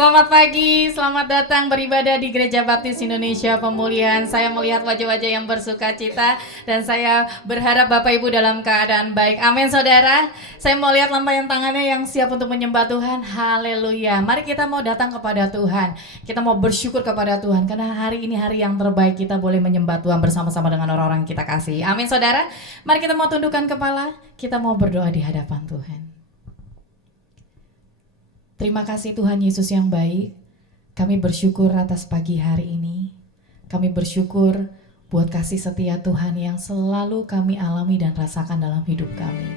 Selamat pagi, selamat datang beribadah di Gereja Baptis Indonesia Pemulihan. Saya melihat wajah-wajah yang bersuka cita dan saya berharap Bapak Ibu dalam keadaan baik. Amin saudara. Saya mau lihat lambaian tangannya yang siap untuk menyembah Tuhan. Haleluya. Mari kita mau datang kepada Tuhan. Kita mau bersyukur kepada Tuhan karena hari ini hari yang terbaik, kita boleh menyembah Tuhan bersama-sama dengan orang-orang yang kita kasih. Amin saudara. Mari kita mau tundukkan kepala, kita mau berdoa di hadapan Tuhan. Terima kasih Tuhan Yesus yang baik. Kami bersyukur atas pagi hari ini. Kami bersyukur buat kasih setia Tuhan yang selalu kami alami dan rasakan dalam hidup kami.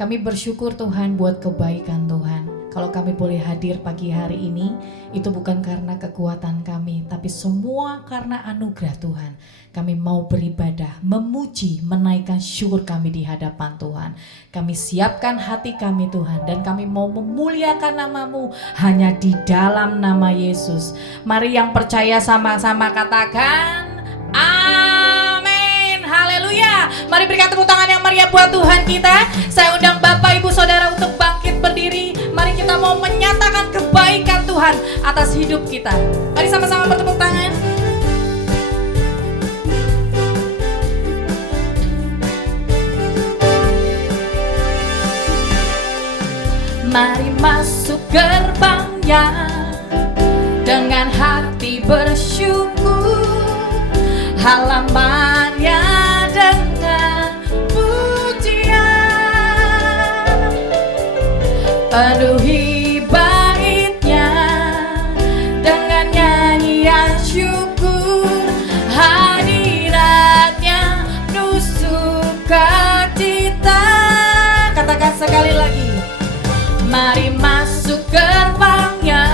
Kami bersyukur Tuhan buat kebaikan Tuhan. Kalau kami boleh hadir pagi hari ini, itu bukan karena kekuatan kami, tapi semua karena anugerah Tuhan. Kami mau beribadah, memuji, menaikkan syukur kami di hadapan Tuhan. Kami siapkan hati kami Tuhan, dan kami mau memuliakan nama-Mu hanya di dalam nama Yesus. Mari yang percaya sama-sama katakan amin. Haleluya. Mari berikan tepuk tangan yang meriah buat Tuhan kita. Saya undang Bapak Ibu Saudara untuk bangkit berdiri. Mari kita mau menyatakan kebaikan Tuhan atas hidup kita. Mari sama-sama bertepuk tangan. Mari masuk gerbangnya dengan hati bersyukur, halamannya dengan pujian, penuhi baitnya dengan nyanyian syukur, hadiratnya penuh sukacita. Katakan sekali lagi. Mari masuk gerbangnya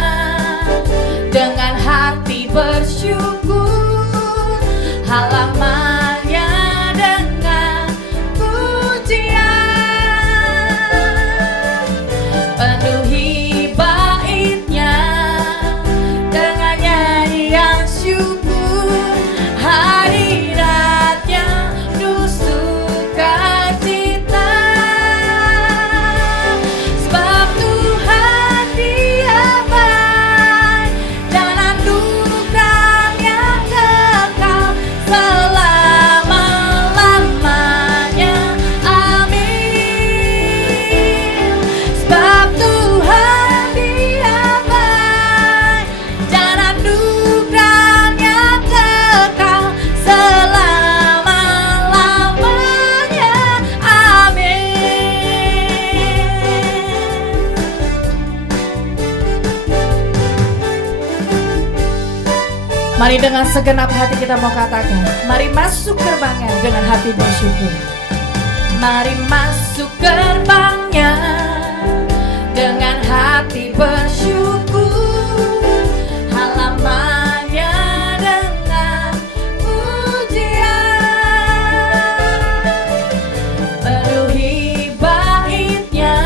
dengan hati bersyukur, halamannya dengan pujian, penuhi baitnya dengan nyanyian syukur, hadiratnya penuh sukacita. Mari dengan segenap hati kita mau katakan, mari masuk gerbangnya dengan hati bersyukur. Mari masuk gerbangnya dengan hati bersyukur, halamannya dengan pujian, penuhi baitnya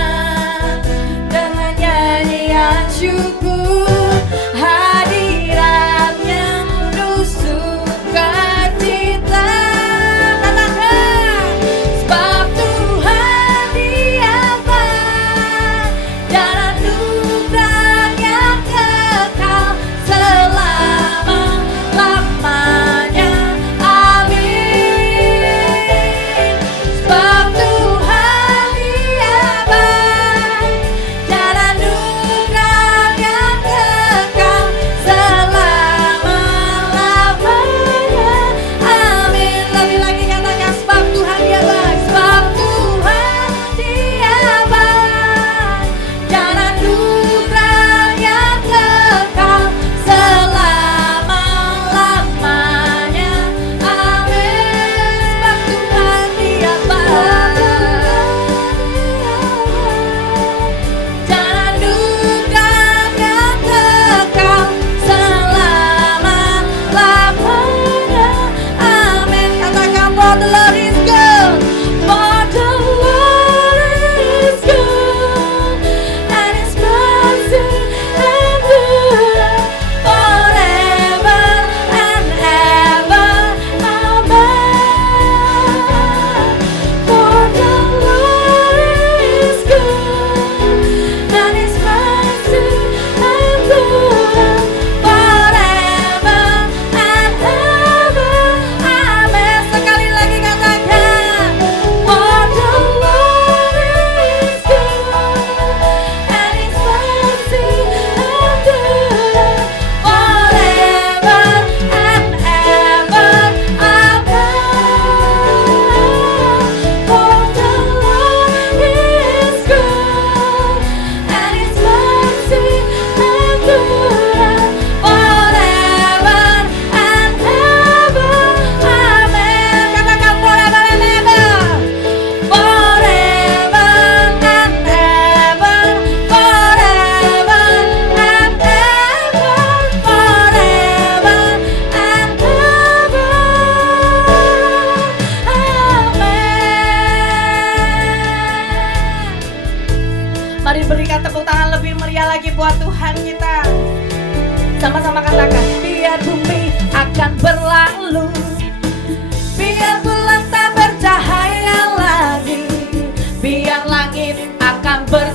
dengan nyanyian syukur, hadiratnya sukacita. Katakan, sebab Tuhan Dia baik dan anugerahnya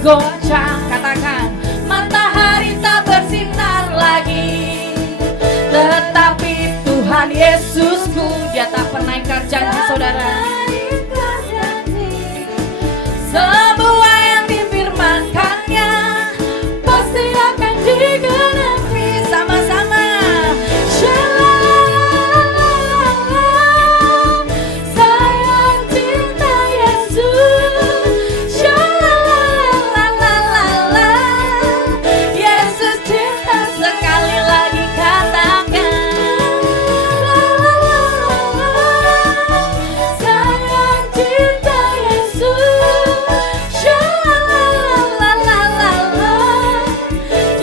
bergoncang. Katakan, matahari tak bersinar lagi, tetapi Tuhan Yesusku, Dia tak pernah ingkar janji, saudara. Semua yang difirmankannya pasti akan digenapi. Sama-sama. Saya cinta Yesus. Yesus cinta, sekali lagi katakan. Saya cinta Yesus.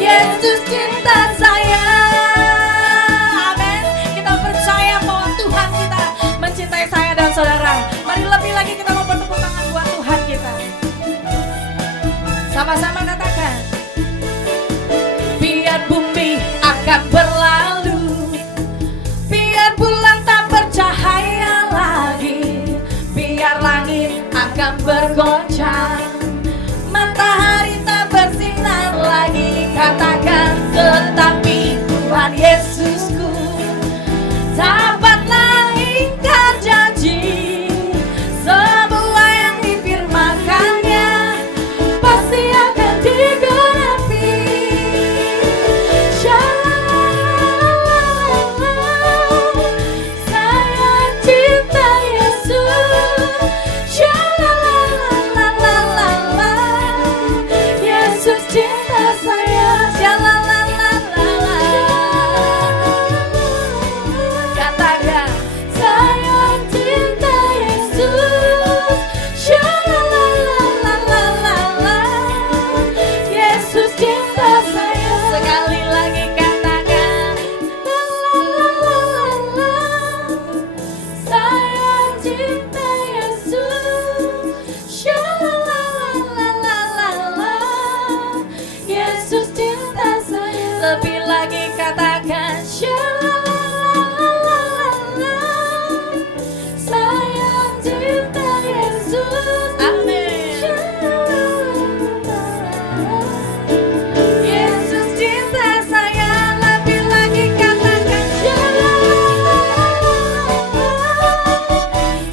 Yesus cinta saya. Amin. Kita percaya bahwa Tuhan kita mencintai saya dan saudara. Mari lebih lagi kita mau bertepuk tangan buat Tuhan kita. Sama-sama katakan. Biar bumi akan berlalu, biar bulan tak bercahaya lagi, biar langit akan bergoncang, matahari tak bersinar lagi. Katakan, tetapi Tuhan Yesusku dapatlah ingkar janji. Semua yang difirmankannya pasti akan digenapi. Saya cinta Yesus. Yesus cinta saya. Katakan, saya cinta Yesus. Yesus cinta saya. Sekali lagi katakan, saya cinta Yesus. Yesus cinta saya. Lebih lagi katakan, saya cinta Yesus. Amin. Yesus cinta saya. Lebih lagi katakan,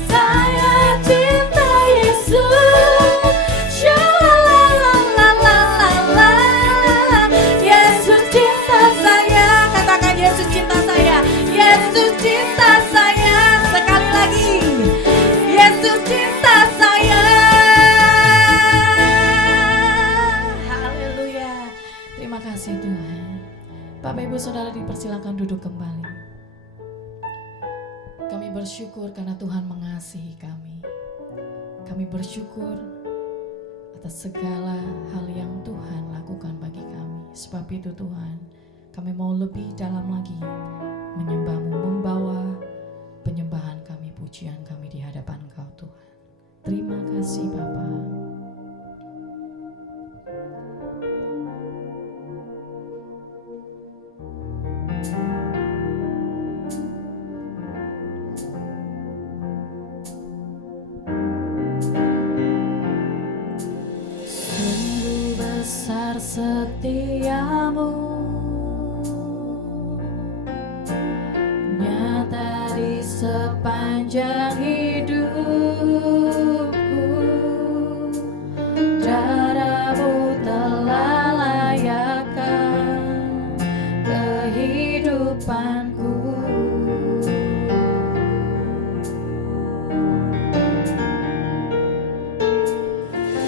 saya cinta Yesus. Yesus cinta saya. Katakan, Yesus cinta saya. Yesus cinta saya. Sekali lagi, Yesus cinta saya. Haleluya. Terima kasih Tuhan. Bapak Ibu Saudara dipersilakan duduk kembali. Kami bersyukur karena Tuhan mengasihi kami. Kami bersyukur atas segala hal yang Tuhan lakukan bagi kami. Sebab itu Tuhan, kami mau lebih dalam lagi menyembah-Mu, membawa penyembahan kami, pujian kami di hadapan Engkau Tuhan. Terima kasih Bapa. Sungguh besar setiamu, nyata di sepanjang hidupku. Darah-Mu telah layakkan kehidupanku.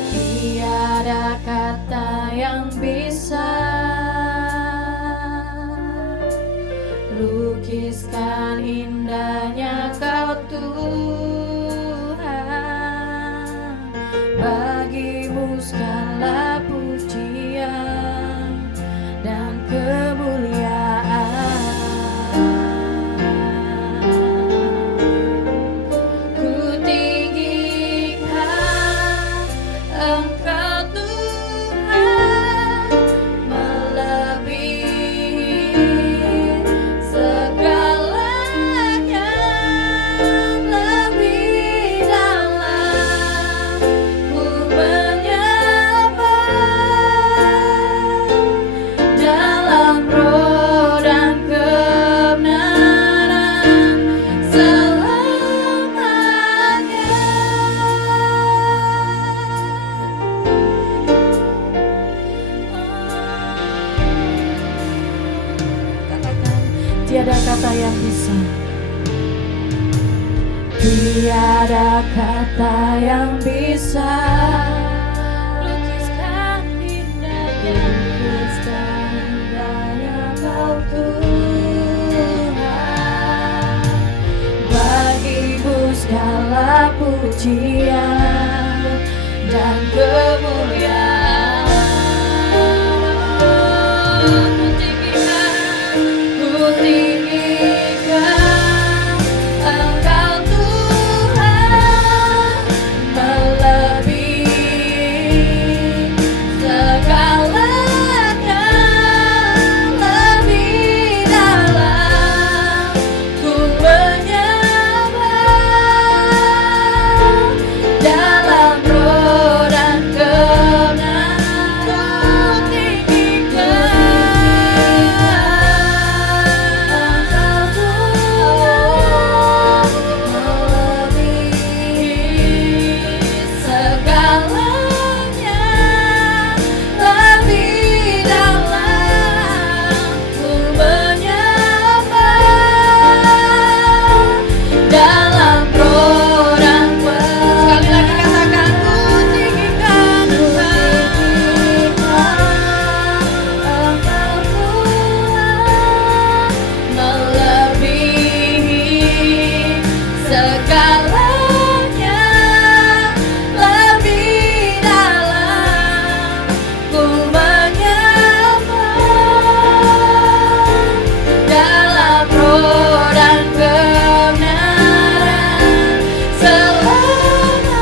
Tiada kata yang bisa lukiskan indahnya Kau Tuhan. Bagi-Mu segala pujian dan kemuliaan. Ku tinggikan Engkau Tuhan, melebihi segalanya, lebih dalam ku menyembah. Tiada kata yang bisa lukiskan indahnya Kau Tuhan. Bagimu segala pujian dan kemuliaan. Ku tinggikan Engkau Tuhan, melebihi segalanya, lebih dalam ku menyembah, dalam roh dan kebenaran ku tinggikan Engkau Tuhan, melebihi segalanya, lebih dalam ku menyembah, dalam roh dan sekali lagi katakan ku tinggikan Engkau Tuhan, melebihi segalanya, lebih dalam ku menyembah, dalam roh dan kebenaran selamanya.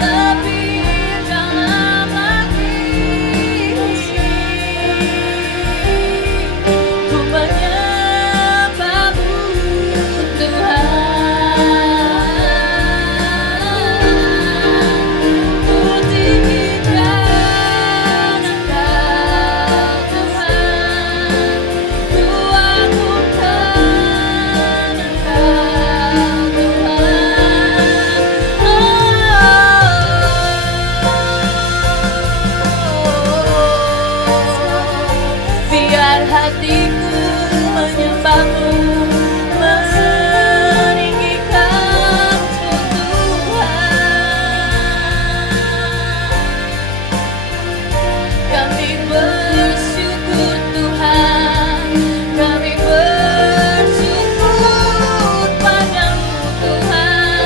Lebih dalam lagi ku menyembahmu Tuhan. Ku tinggikan Engkau Tuhan, ku agungkan Engkau Tuhan. Biar hatiku menyembahmu, meninggikan Tuhan. Kami bersyukur Tuhan, kami bersyukur padamu Tuhan.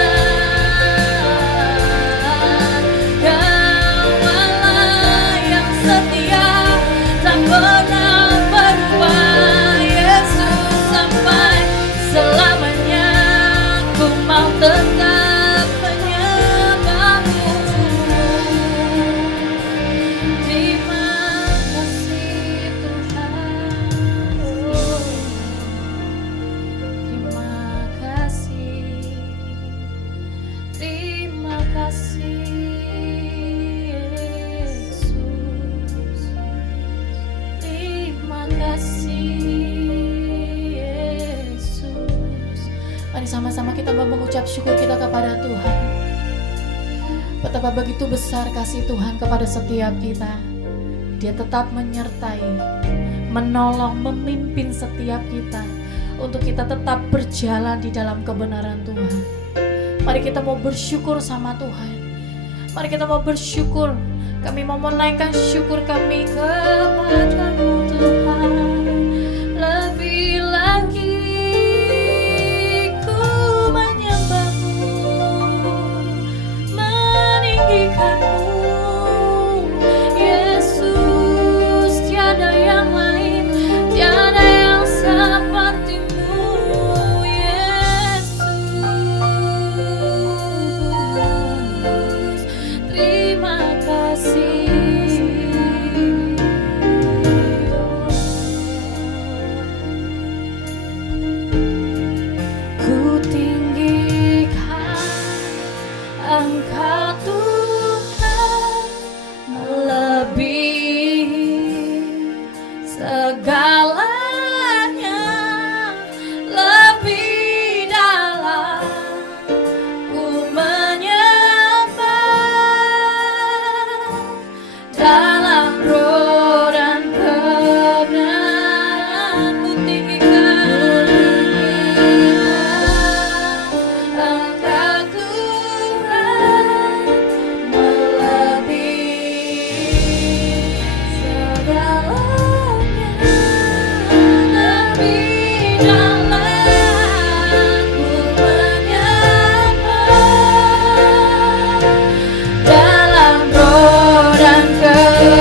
Kau Allah yang setia, tak pernah berubah Yesus, sampai selamanya ku mau tetap menyembahmu. Terima kasih Tuhan, terima kasih, terima kasih Yesus, terima kasih Yesus. Mari sama-sama kita mengucap syukur kita kepada Tuhan. Betapa begitu besar kasih Tuhan kepada setiap kita. Dia tetap menyertai, menolong, memimpin setiap kita untuk kita tetap berjalan di dalam kebenaran Tuhan. Mari kita mau bersyukur sama Tuhan. Mari kita mau bersyukur. Kami mau menaikkan syukur kami kepadamu Tuhan. Lebih lagi ku menyembahmu, meninggikanmu Yesus. Tiada yang lain, tiada yang sepertimu Yesus. Terima kasih.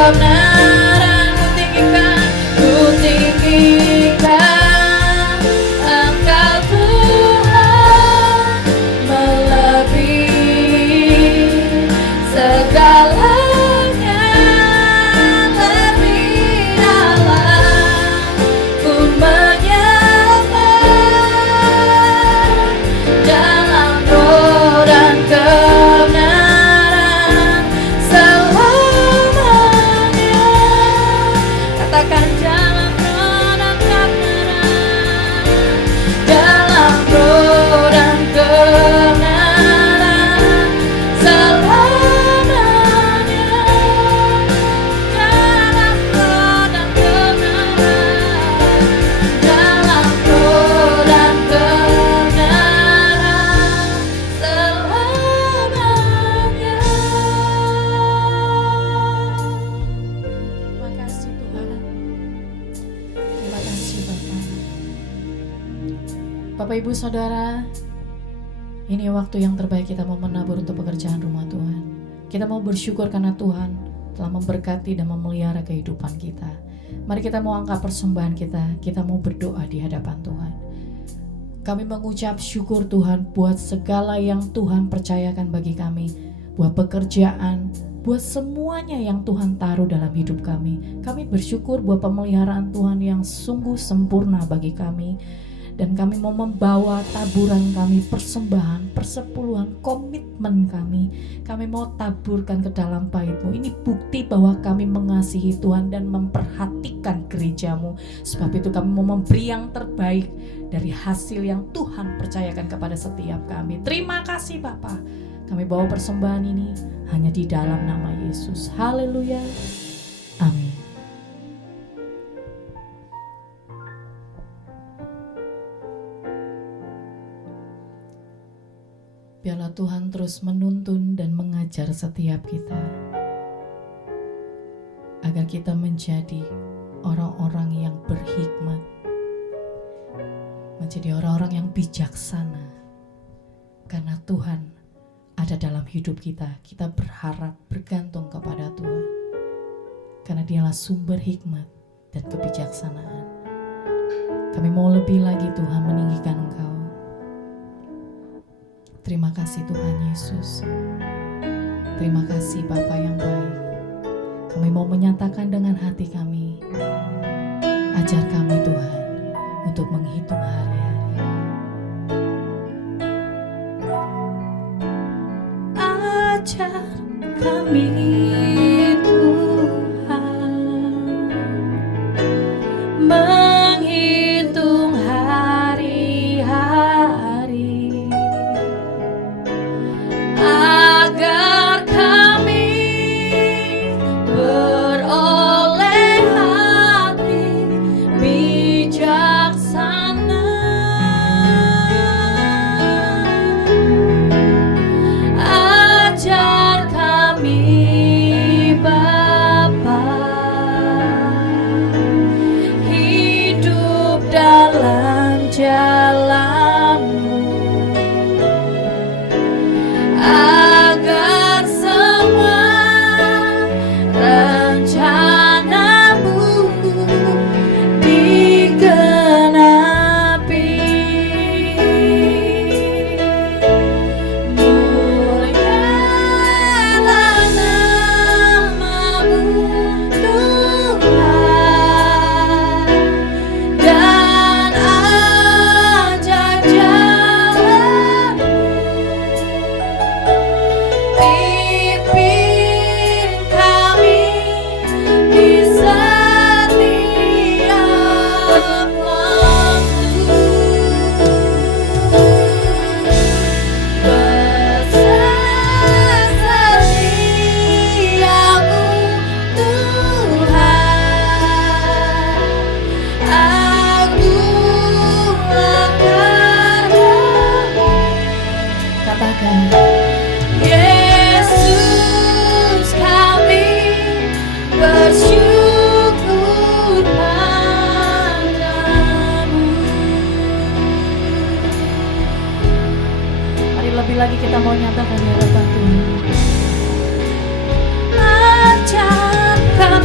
kebenaran ku tinggikan Engkau Tuhan melebihi segalanya, lebih dalam ku menyembah dalam roh dan kebenaran selamanya. Katakan dalam roh dan kebenaran, dalam roh dan kebenaran selamanya, dalam roh dan kebenaran, dalam roh dan kebenaran selamanya. Terima kasih Tuhan. Terima kasih Bapak. Bapak Ibu Saudara, ini waktu yang terbaik kita mau menabur untuk pekerjaan rumah Tuhan. Kita mau bersyukur karena Tuhan telah memberkati dan memelihara kehidupan kita. Mari kita mau angkat persembahan kita mau berdoa di hadapan Tuhan. Kami mengucap syukur Tuhan buat segala yang Tuhan percayakan bagi kami, buat pekerjaan, buat semuanya yang Tuhan taruh dalam hidup kami. Kami bersyukur buat pemeliharaan Tuhan yang sungguh sempurna bagi kami. Dan kami mau membawa taburan kami, persembahan, persepuluhan, komitmen kami. Kami mau taburkan ke dalam bait-Mu. Ini bukti bahwa kami mengasihi Tuhan dan memperhatikan gereja-Mu. Sebab itu kami mau memberi yang terbaik dari hasil yang Tuhan percayakan kepada setiap kami. Terima kasih Bapa. Kami bawa persembahan ini hanya di dalam nama Yesus. Haleluya. Amin. Biarlah Tuhan terus menuntun dan mengajar setiap kita, agar kita menjadi orang-orang yang berhikmat, menjadi orang-orang yang bijaksana. Karena Tuhan ada dalam hidup kita, kita berharap bergantung kepada Tuhan. Karena Dialah sumber hikmat dan kebijaksanaan. Kami mau lebih lagi Tuhan meninggikan Engkau. Terima kasih Tuhan Yesus. Terima kasih Bapa yang baik. Kami mau menyatakan dengan hati kami, ajar kami Tuhan untuk menghitung hari-hari. Ajar kami Tuhan menghitung hari-hari, agar kami beroleh hati bijaksana. Ajar kami Bapa hidup dalam jalan-Mu, agar semua rencana-Mu digenapi. Mulialah nama-Mu Tuhan, dan ajar jalan-Mu. Pimpin kami di setiap waktu, bersesetiamu Tuhan, agunglah karya-Mu. Katakan, Yesus kami bersyukur padamu. Mari lebih lagi kita mau nyatakan di hadapan Tuhan. Ajar kami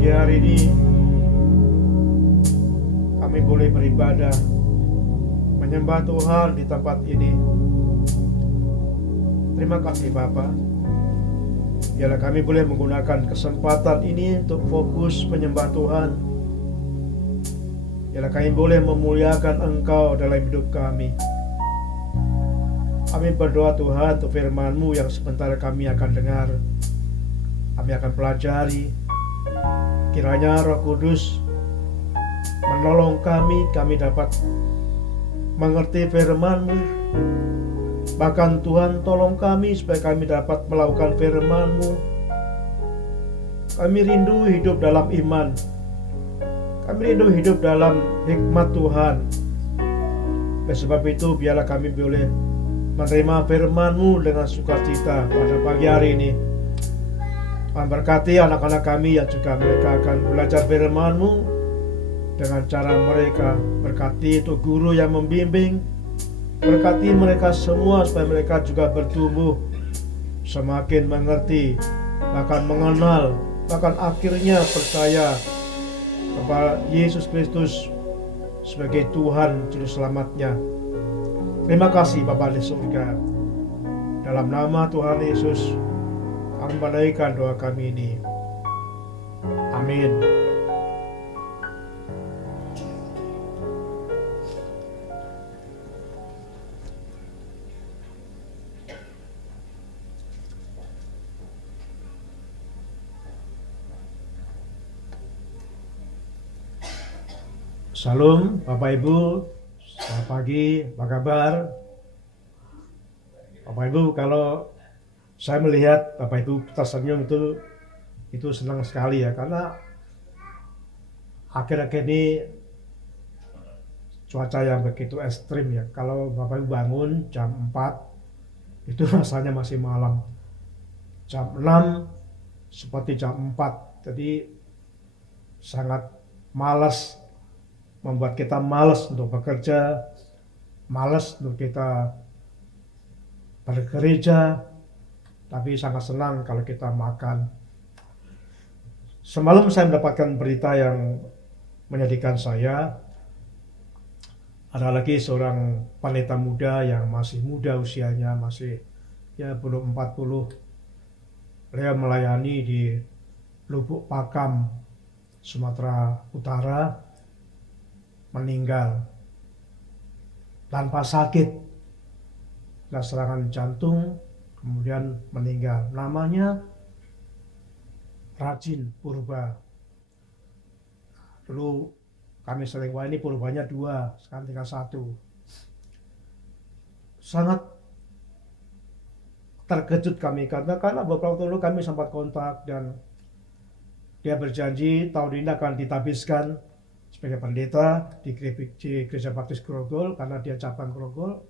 pagi hari ini kami boleh beribadah, menyembah Tuhan di tempat ini. Terima kasih Bapa. Biarlah kami boleh menggunakan kesempatan ini untuk fokus menyembah Tuhan. Biarlah kami boleh memuliakan Engkau dalam hidup kami. Kami berdoa Tuhan untuk firman-Mu yang sebentar kami akan dengar, kami akan pelajari. Kiranya Roh Kudus menolong kami dapat mengerti firman-Mu. Bahkan Tuhan tolong kami supaya kami dapat melakukan firman-Mu. Kami rindu hidup dalam iman. Kami rindu hidup dalam hikmat Tuhan. Oleh sebab itu biarlah kami boleh menerima firman-Mu dengan sukacita pada pagi hari ini. Tuhan berkati anak-anak kami yang juga mereka akan belajar firman-Mu dengan cara mereka. Berkati itu guru yang membimbing. Berkati mereka semua supaya mereka juga bertumbuh, semakin mengerti, bahkan mengenal, bahkan akhirnya percaya kepada Yesus Kristus sebagai Tuhan Juru Selamatnya. Terima kasih Bapa di surga. Dalam nama Tuhan Yesus kami menaikkan doa kami ini. Amin. Salam Bapak Ibu, selamat pagi, apa kabar? Bapak Ibu, kalau saya melihat Bapak Ibu tersenyum itu senang sekali ya, karena akhir-akhir ini cuaca yang begitu ekstrim ya. Kalau Bapak Ibu bangun jam 4 itu rasanya masih malam. Jam 6 seperti jam 4, jadi sangat malas, membuat kita malas untuk bekerja, malas untuk kita bergereja, tapi sangat senang kalau kita makan. Semalam saya mendapatkan berita yang menyedihkan saya. Ada lagi seorang pendeta muda yang masih muda usianya, masih ya belum 40. Beliau melayani di Lubuk Pakam, Sumatera Utara, meninggal tanpa sakit, kena serangan jantung, kemudian meninggal. Namanya Rajin Purba. Dulu kami sering, wah ini Purbanya 2, sekarang tinggal 1. Sangat terkejut kami karena beberapa waktu lalu kami sempat kontak dan dia berjanji tahun ini akan ditabiskan sebagai pendeta di Gereja Baptis Grogol, karena dia cabang Grogol.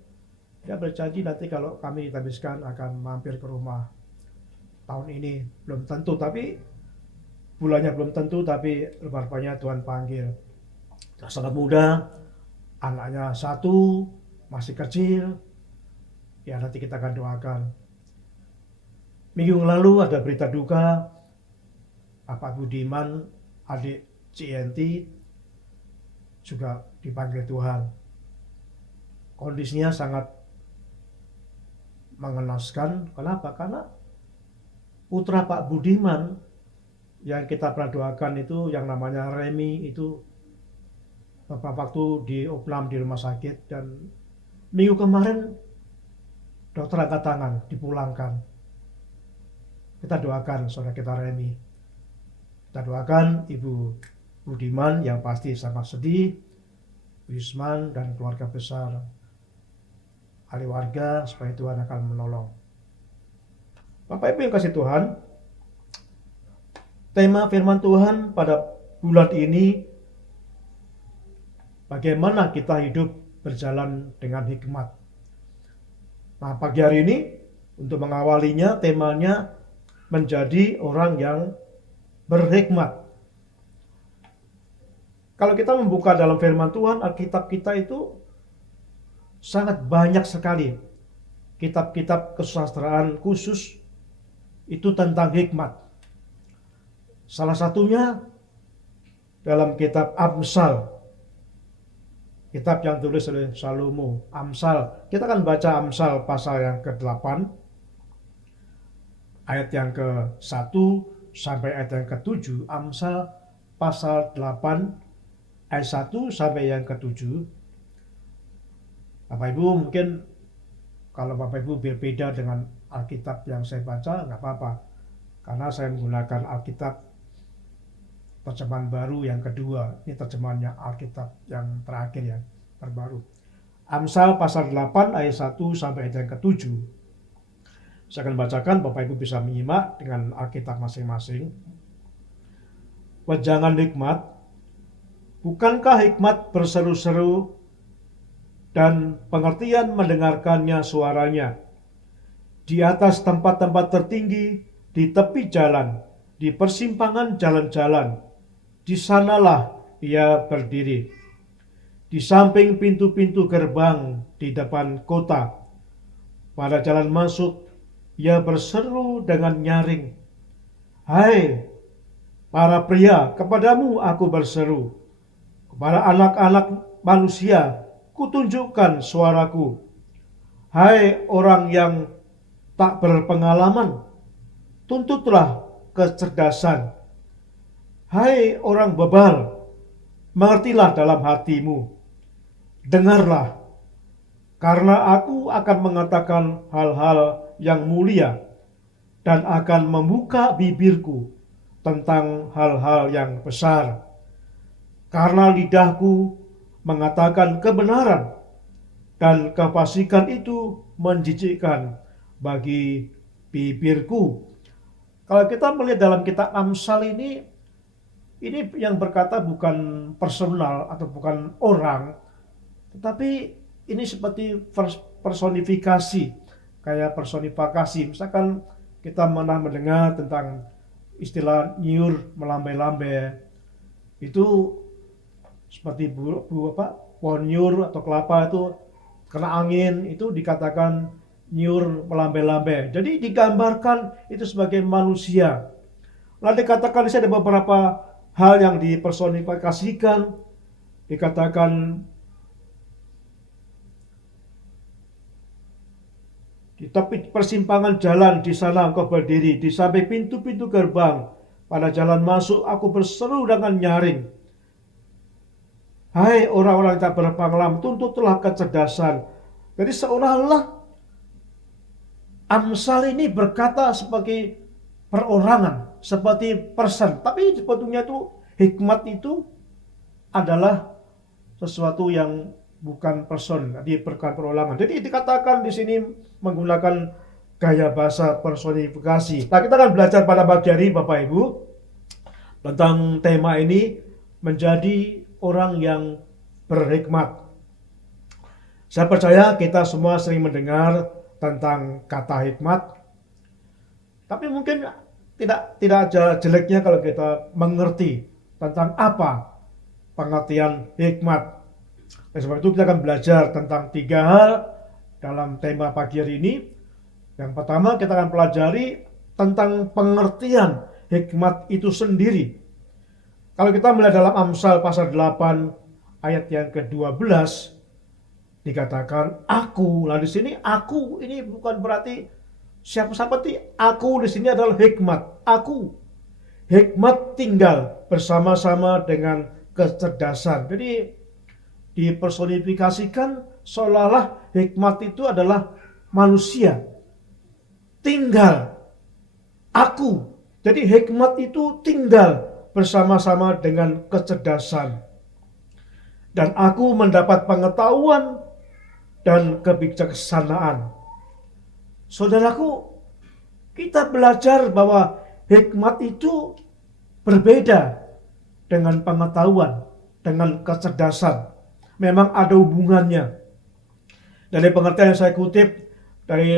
Dia berjanji nanti kalau kami ditabiskan akan mampir ke rumah. Tahun ini belum tentu, tapi bulannya belum tentu, tapi rupanya Tuhan panggil. Dia sangat muda, anaknya 1, masih kecil. Ya nanti kita akan doakan. Minggu lalu ada berita duka, Bapak Budiman, adik CNT, juga dipanggil Tuhan. Kondisinya sangat mengenaskan. Kenapa? Karena putra Pak Budiman yang kita pernah doakan itu, yang namanya Remi, itu beberapa waktu diopnam di rumah sakit, dan minggu kemarin dokter angkat tangan, dipulangkan. Kita doakan saudara kita Remi. Kita doakan Ibu Budiman yang pasti sangat sedih, Wisman dan keluarga besar, ahli warga, supaya Tuhan akan menolong. Bapak Ibu yang kasih Tuhan, tema firman Tuhan pada bulan ini, bagaimana kita hidup berjalan dengan hikmat. Nah, pagi hari ini untuk mengawalinya, temanya menjadi orang yang berhikmat. Kalau kita membuka dalam firman Tuhan, Alkitab kita itu sangat banyak sekali kitab-kitab kesusastraan khusus itu tentang hikmat. Salah satunya dalam kitab Amsal, kitab yang tulis oleh Salomo. Amsal, kita akan baca Amsal pasal yang ke-8, ayat yang ke-1 sampai ayat yang ke-7. Amsal pasal 8 ayat 1 sampai yang ke-7. Bapak Ibu mungkin kalau Bapak Ibu berbeda dengan Alkitab yang saya baca, nggak apa-apa. Karena saya menggunakan Alkitab terjemahan baru yang kedua. Ini terjemahannya Alkitab yang terakhir ya, terbaru. Amsal pasal 8 ayat 1 sampai ayat yang ke-7. Saya akan bacakan, Bapak Ibu bisa menyimak dengan Alkitab masing-masing. Wejangan hikmat, bukankah hikmat berseru-seru dan pengertian mendengarkannya suaranya di atas tempat-tempat tertinggi, di tepi jalan, di persimpangan jalan-jalan, di sanalah ia berdiri. Di samping pintu-pintu gerbang di depan kota, pada jalan masuk, ia berseru dengan nyaring. Hai, para pria, kepadamu aku berseru. Kepada anak-anak manusia, kutunjukkan suaraku. Hai orang yang tak berpengalaman, tuntutlah kecerdasan. Hai orang bebal, mengertilah dalam hatimu. Dengarlah, karena aku akan mengatakan hal-hal yang mulia dan akan membuka bibirku tentang hal-hal yang besar. Karena lidahku mengatakan kebenaran dan kefasikan itu menjijikkan bagi bibirku. Kalau kita melihat dalam kitab Amsal ini yang berkata bukan personal atau bukan orang, tetapi ini seperti personifikasi, kayak personifikasi. Misalkan kita pernah mendengar tentang istilah nyiur melambai-lambai, itu seperti pohon nyur atau kelapa itu kena angin, itu dikatakan nyur melambai-lambai. Jadi digambarkan itu sebagai manusia. Lalu dikatakan di sini ada beberapa hal yang dipersonifikasikan. Dikatakan di tepi persimpangan jalan, di sana engkau berdiri, di samping pintu-pintu gerbang, pada jalan masuk aku berseru dengan nyaring. Hai orang-orang yang tak berpengalaman, tuntutlah kecerdasan. Jadi seolah-olah Amsal ini berkata sebagai perorangan, seperti person. Tapi sebetulnya itu hikmat itu adalah sesuatu yang bukan person, jadi perorangan. Jadi dikatakan di sini menggunakan gaya bahasa personifikasi. Nah, kita akan belajar pada pagi hari Bapak Ibu tentang tema ini, menjadi orang yang berhikmat. Saya percaya kita semua sering mendengar tentang kata hikmat, tapi mungkin tidak ada jeleknya kalau kita mengerti tentang apa pengertian hikmat. Oleh sebab itu kita akan belajar tentang 3 hal dalam tema pagi hari ini. Yang pertama, kita akan pelajari tentang pengertian hikmat itu sendiri. Kalau kita melihat dalam Amsal pasal 8 ayat yang ke-12, dikatakan aku. Nah di sini aku ini bukan berarti siapa-siapa, aku di sini adalah hikmat. Aku, hikmat tinggal bersama-sama dengan kecerdasan. Jadi dipersonifikasikan seolah-olah hikmat itu adalah manusia. Tinggal aku. Jadi hikmat itu tinggal bersama-sama dengan kecerdasan. Dan aku mendapat pengetahuan dan kebijaksanaan. Saudaraku, kita belajar bahwa hikmat itu berbeda dengan pengetahuan, dengan kecerdasan. Memang ada hubungannya. Dari pengertian yang saya kutip dari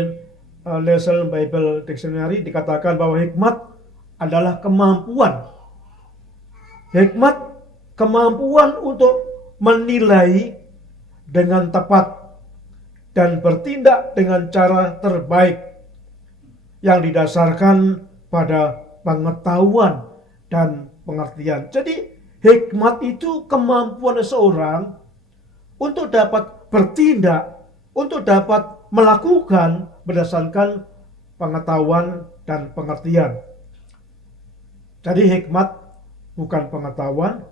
National Bible Dictionary, dikatakan bahwa hikmat adalah kemampuan. Hikmat, kemampuan untuk menilai dengan tepat dan bertindak dengan cara terbaik yang didasarkan pada pengetahuan dan pengertian. Jadi Hikmat itu kemampuan seseorang untuk dapat bertindak, untuk dapat melakukan berdasarkan pengetahuan dan pengertian. Jadi hikmat bukan pengetahuan,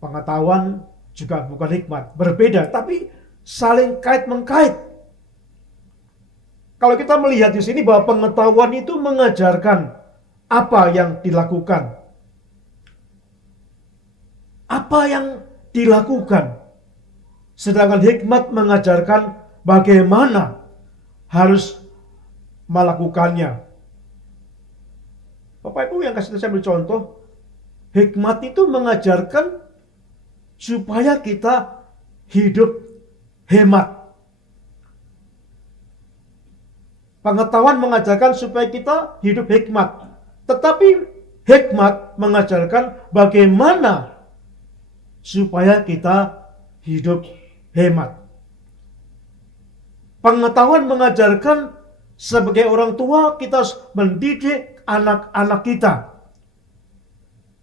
pengetahuan juga bukan hikmat. Berbeda, tapi saling kait-mengkait. Kalau kita melihat di sini bahwa pengetahuan itu mengajarkan apa yang dilakukan. Apa yang dilakukan. Sedangkan hikmat mengajarkan bagaimana harus melakukannya. Bapak Ibu yang kasih saya ambil contoh, hikmat itu mengajarkan supaya kita hidup hemat. Pengetahuan mengajarkan supaya kita hidup hikmat. Tetapi hikmat mengajarkan bagaimana supaya kita hidup hemat. Pengetahuan mengajarkan sebagai orang tua kita harus mendidik anak-anak kita.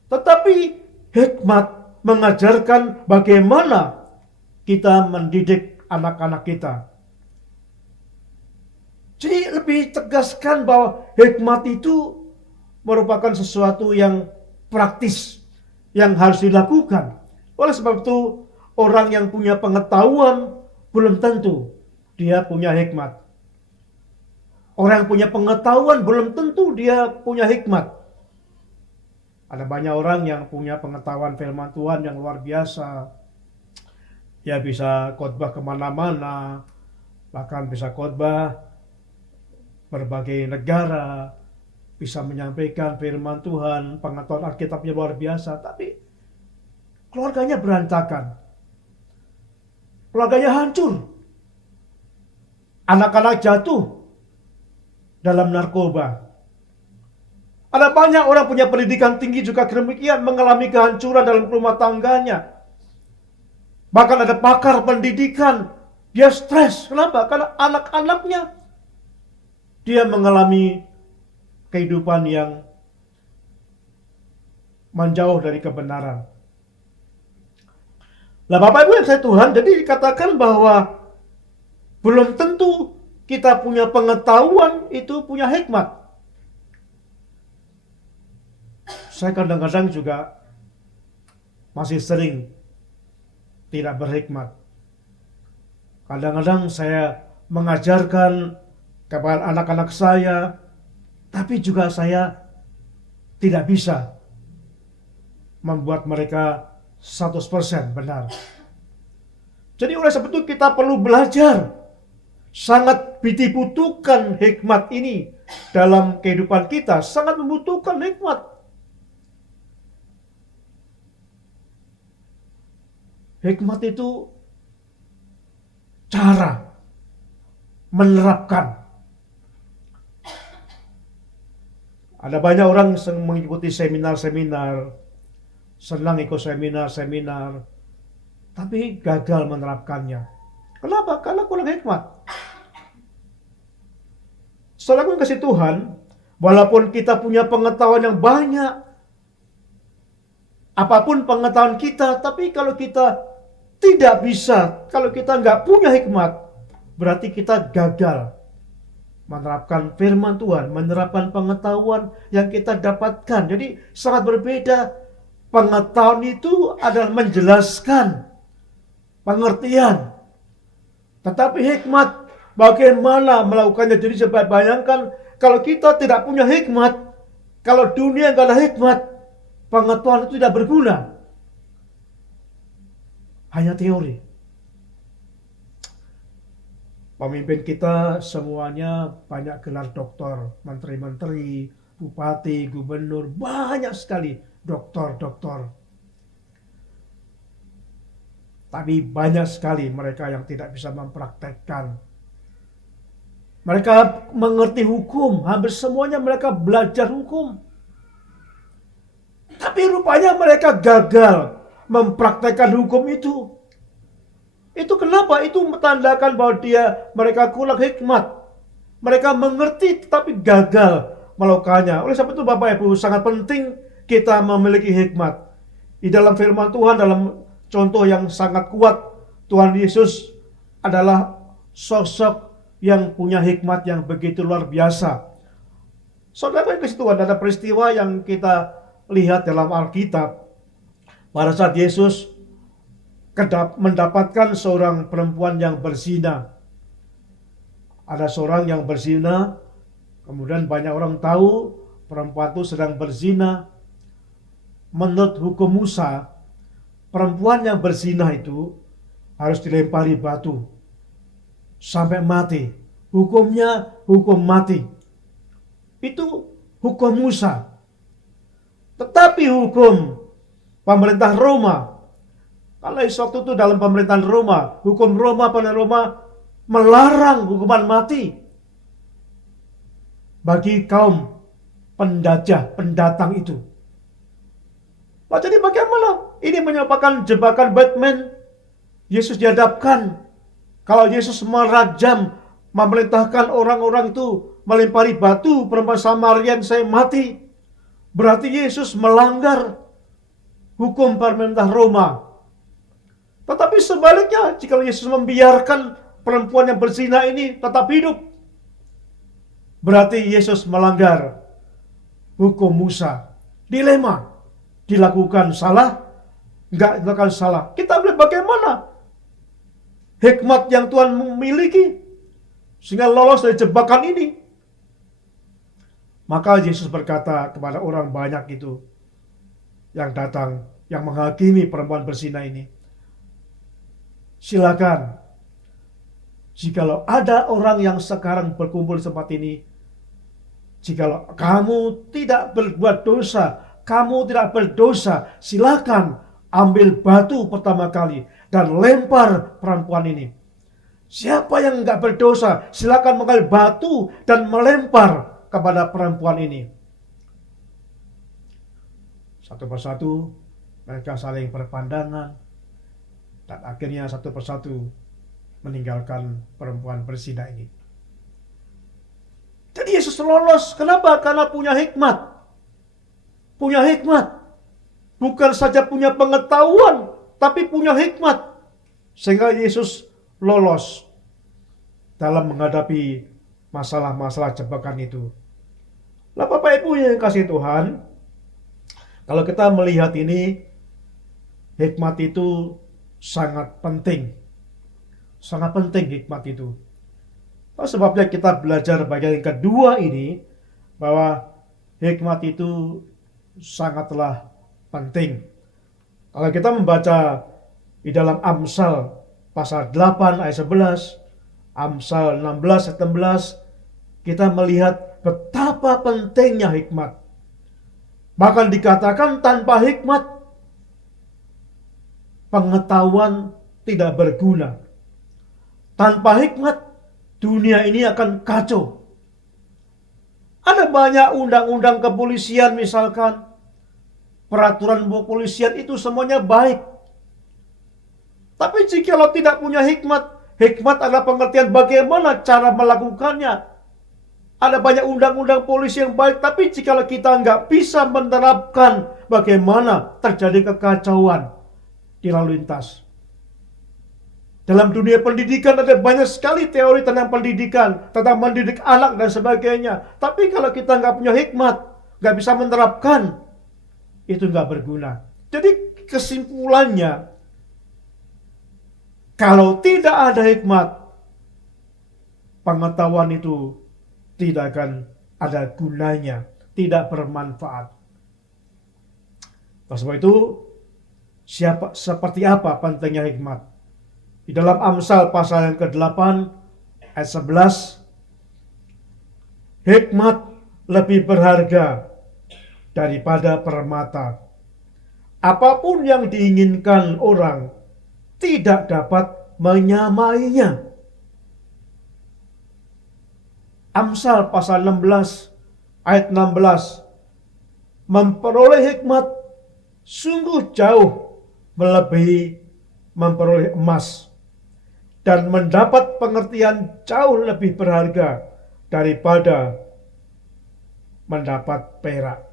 Tetapi hikmat mengajarkan bagaimana kita mendidik anak-anak kita. Jadi lebih tegaskan bahwa hikmat itu merupakan sesuatu yang praktis, yang harus dilakukan. Oleh sebab itu, orang yang punya pengetahuan belum tentu dia punya hikmat. Orang yang punya pengetahuan belum tentu dia punya hikmat. Ada banyak orang yang punya pengetahuan firman Tuhan yang luar biasa. Dia bisa khotbah kemana-mana, bahkan bisa khotbah berbagai negara, bisa menyampaikan firman Tuhan, pengetahuan Alkitabnya luar biasa, tapi keluarganya berantakan. Keluarganya hancur. Anak-anak jatuh dalam narkoba. Ada banyak orang punya pendidikan tinggi juga demikian mengalami kehancuran dalam rumah tangganya. Bahkan ada pakar pendidikan, dia stres. Kenapa? Karena anak-anaknya dia mengalami kehidupan yang menjauh dari kebenaran. Nah, Bapak Ibu yang saya Tuhan, jadi dikatakan bahwa belum tentu kita punya pengetahuan itu punya hikmat. Saya kadang-kadang juga masih sering tidak berhikmat. Kadang-kadang saya mengajarkan kepada anak-anak saya, tapi juga saya tidak bisa membuat mereka 100% benar. Jadi oleh sebab itu kita perlu belajar. Sangat dibutuhkan hikmat ini dalam kehidupan kita. Sangat membutuhkan hikmat. Hikmat itu cara menerapkan. Ada banyak orang yang mengikuti seminar-seminar, senang ikut seminar-seminar, tapi gagal menerapkannya. Kenapa? Karena kurang hikmat. Saudaraku yang kasih Tuhan, walaupun kita punya pengetahuan yang banyak, apapun pengetahuan kita, tapi kalau kita tidak bisa, kalau kita nggak punya hikmat, berarti kita gagal menerapkan firman Tuhan, menerapkan pengetahuan yang kita dapatkan. Jadi sangat berbeda. Pengetahuan itu adalah menjelaskan pengertian. Tetapi hikmat bagaimana melakukannya. Jadi coba bayangkan kalau kita tidak punya hikmat, kalau dunia nggak ada hikmat, pengetahuan itu tidak berguna. Hanya teori. Pemimpin kita semuanya banyak gelar doktor, menteri-menteri, bupati, gubernur, banyak sekali doktor-doktor. Tapi banyak sekali mereka yang tidak bisa mempraktekkan. Mereka mengerti hukum, hampir semuanya mereka belajar hukum. Tapi rupanya mereka gagal mempraktekkan hukum itu. Itu kenapa? Itu menandakan bahwa mereka kurang hikmat. Mereka mengerti tetapi gagal melakukannya. Oleh sebab itu Bapak Ibu sangat penting kita memiliki hikmat. Di dalam firman Tuhan, dalam contoh yang sangat kuat, Tuhan Yesus adalah sosok yang punya hikmat yang begitu luar biasa. Saudara yang kasih Tuhan, ada peristiwa yang kita lihat dalam Alkitab. Pada saat Yesus mendapatkan seorang perempuan yang berzina. Ada seorang yang berzina, kemudian banyak orang tahu perempuan itu sedang berzina. Menurut hukum Musa, perempuan yang berzina itu harus dilempari batu sampai mati. Hukumnya hukum mati. Itu hukum Musa. Tetapi hukum pemerintah Roma, kalau waktu itu dalam pemerintahan Roma, hukum Roma pada Roma melarang hukuman mati bagi kaum penjajah, pendatang itu. Nah, jadi bagaimana? Ini menyebabkan jebakan Batman. Yesus dihadapkan. Kalau Yesus merajam, memerintahkan orang-orang itu melempari batu perempuan Samaria saya mati, berarti Yesus melanggar hukum pemerintah Roma. Tetapi sebaliknya, jika Yesus membiarkan perempuan yang berzina ini tetap hidup, berarti Yesus melanggar hukum Musa. Dilema, dilakukan salah, enggak dilakukan salah. Kita melihat bagaimana hikmat yang Tuhan miliki sehingga lolos dari jebakan ini. Maka Yesus berkata kepada orang banyak itu yang datang, yang menghakimi perempuan berzina ini, silakan, jikalau ada orang yang sekarang berkumpul di tempat ini, jikalau kamu tidak berbuat dosa, kamu tidak berdosa, silakan ambil batu pertama kali dan lempar perempuan ini. Siapa yang enggak berdosa, silakan mengambil batu dan melempar kepada perempuan ini. Satu persatu mereka saling berpandangan dan akhirnya satu persatu meninggalkan perempuan berzina ini. Jadi Yesus lolos. Kenapa? Karena punya hikmat. Punya hikmat. Bukan saja punya pengetahuan, tapi punya hikmat. Sehingga Yesus lolos dalam menghadapi masalah-masalah jebakan itu. Nah, Bapak Ibu yang kasih Tuhan, kalau kita melihat ini, hikmat itu sangat penting. Sangat penting hikmat itu. Nah, sebabnya kita belajar bagian yang kedua ini, bahwa hikmat itu sangatlah penting. Kalau kita membaca di dalam Amsal pasal 8 ayat 11, Amsal 16 ayat 16, kita melihat betapa pentingnya hikmat. Bahkan dikatakan tanpa hikmat, pengetahuan tidak berguna. Tanpa hikmat, dunia ini akan kacau. Ada banyak undang-undang kepolisian misalkan, peraturan kepolisian itu semuanya baik. Tapi jikalau tidak punya hikmat, hikmat adalah pengertian bagaimana cara melakukannya. Ada banyak undang-undang polisi yang baik, tapi jikalau kita nggak bisa menerapkan, bagaimana terjadi kekacauan di lalu lintas. Dalam dunia pendidikan ada banyak sekali teori tentang pendidikan, tentang mendidik anak dan sebagainya. Tapi kalau kita nggak punya hikmat, nggak bisa menerapkan, itu nggak berguna. Jadi kesimpulannya, kalau tidak ada hikmat, pengetahuan itu tidak akan ada gunanya, tidak bermanfaat. Oleh sebab itu, seperti apa pentingnya hikmat? Di dalam Amsal pasal yang ke-8 ayat 11, hikmat lebih berharga daripada permata. Apapun yang diinginkan orang tidak dapat menyamainya. Amsal pasal 16 ayat 16, memperoleh hikmat sungguh jauh melebihi memperoleh emas, dan mendapat pengertian jauh lebih berharga daripada mendapat perak.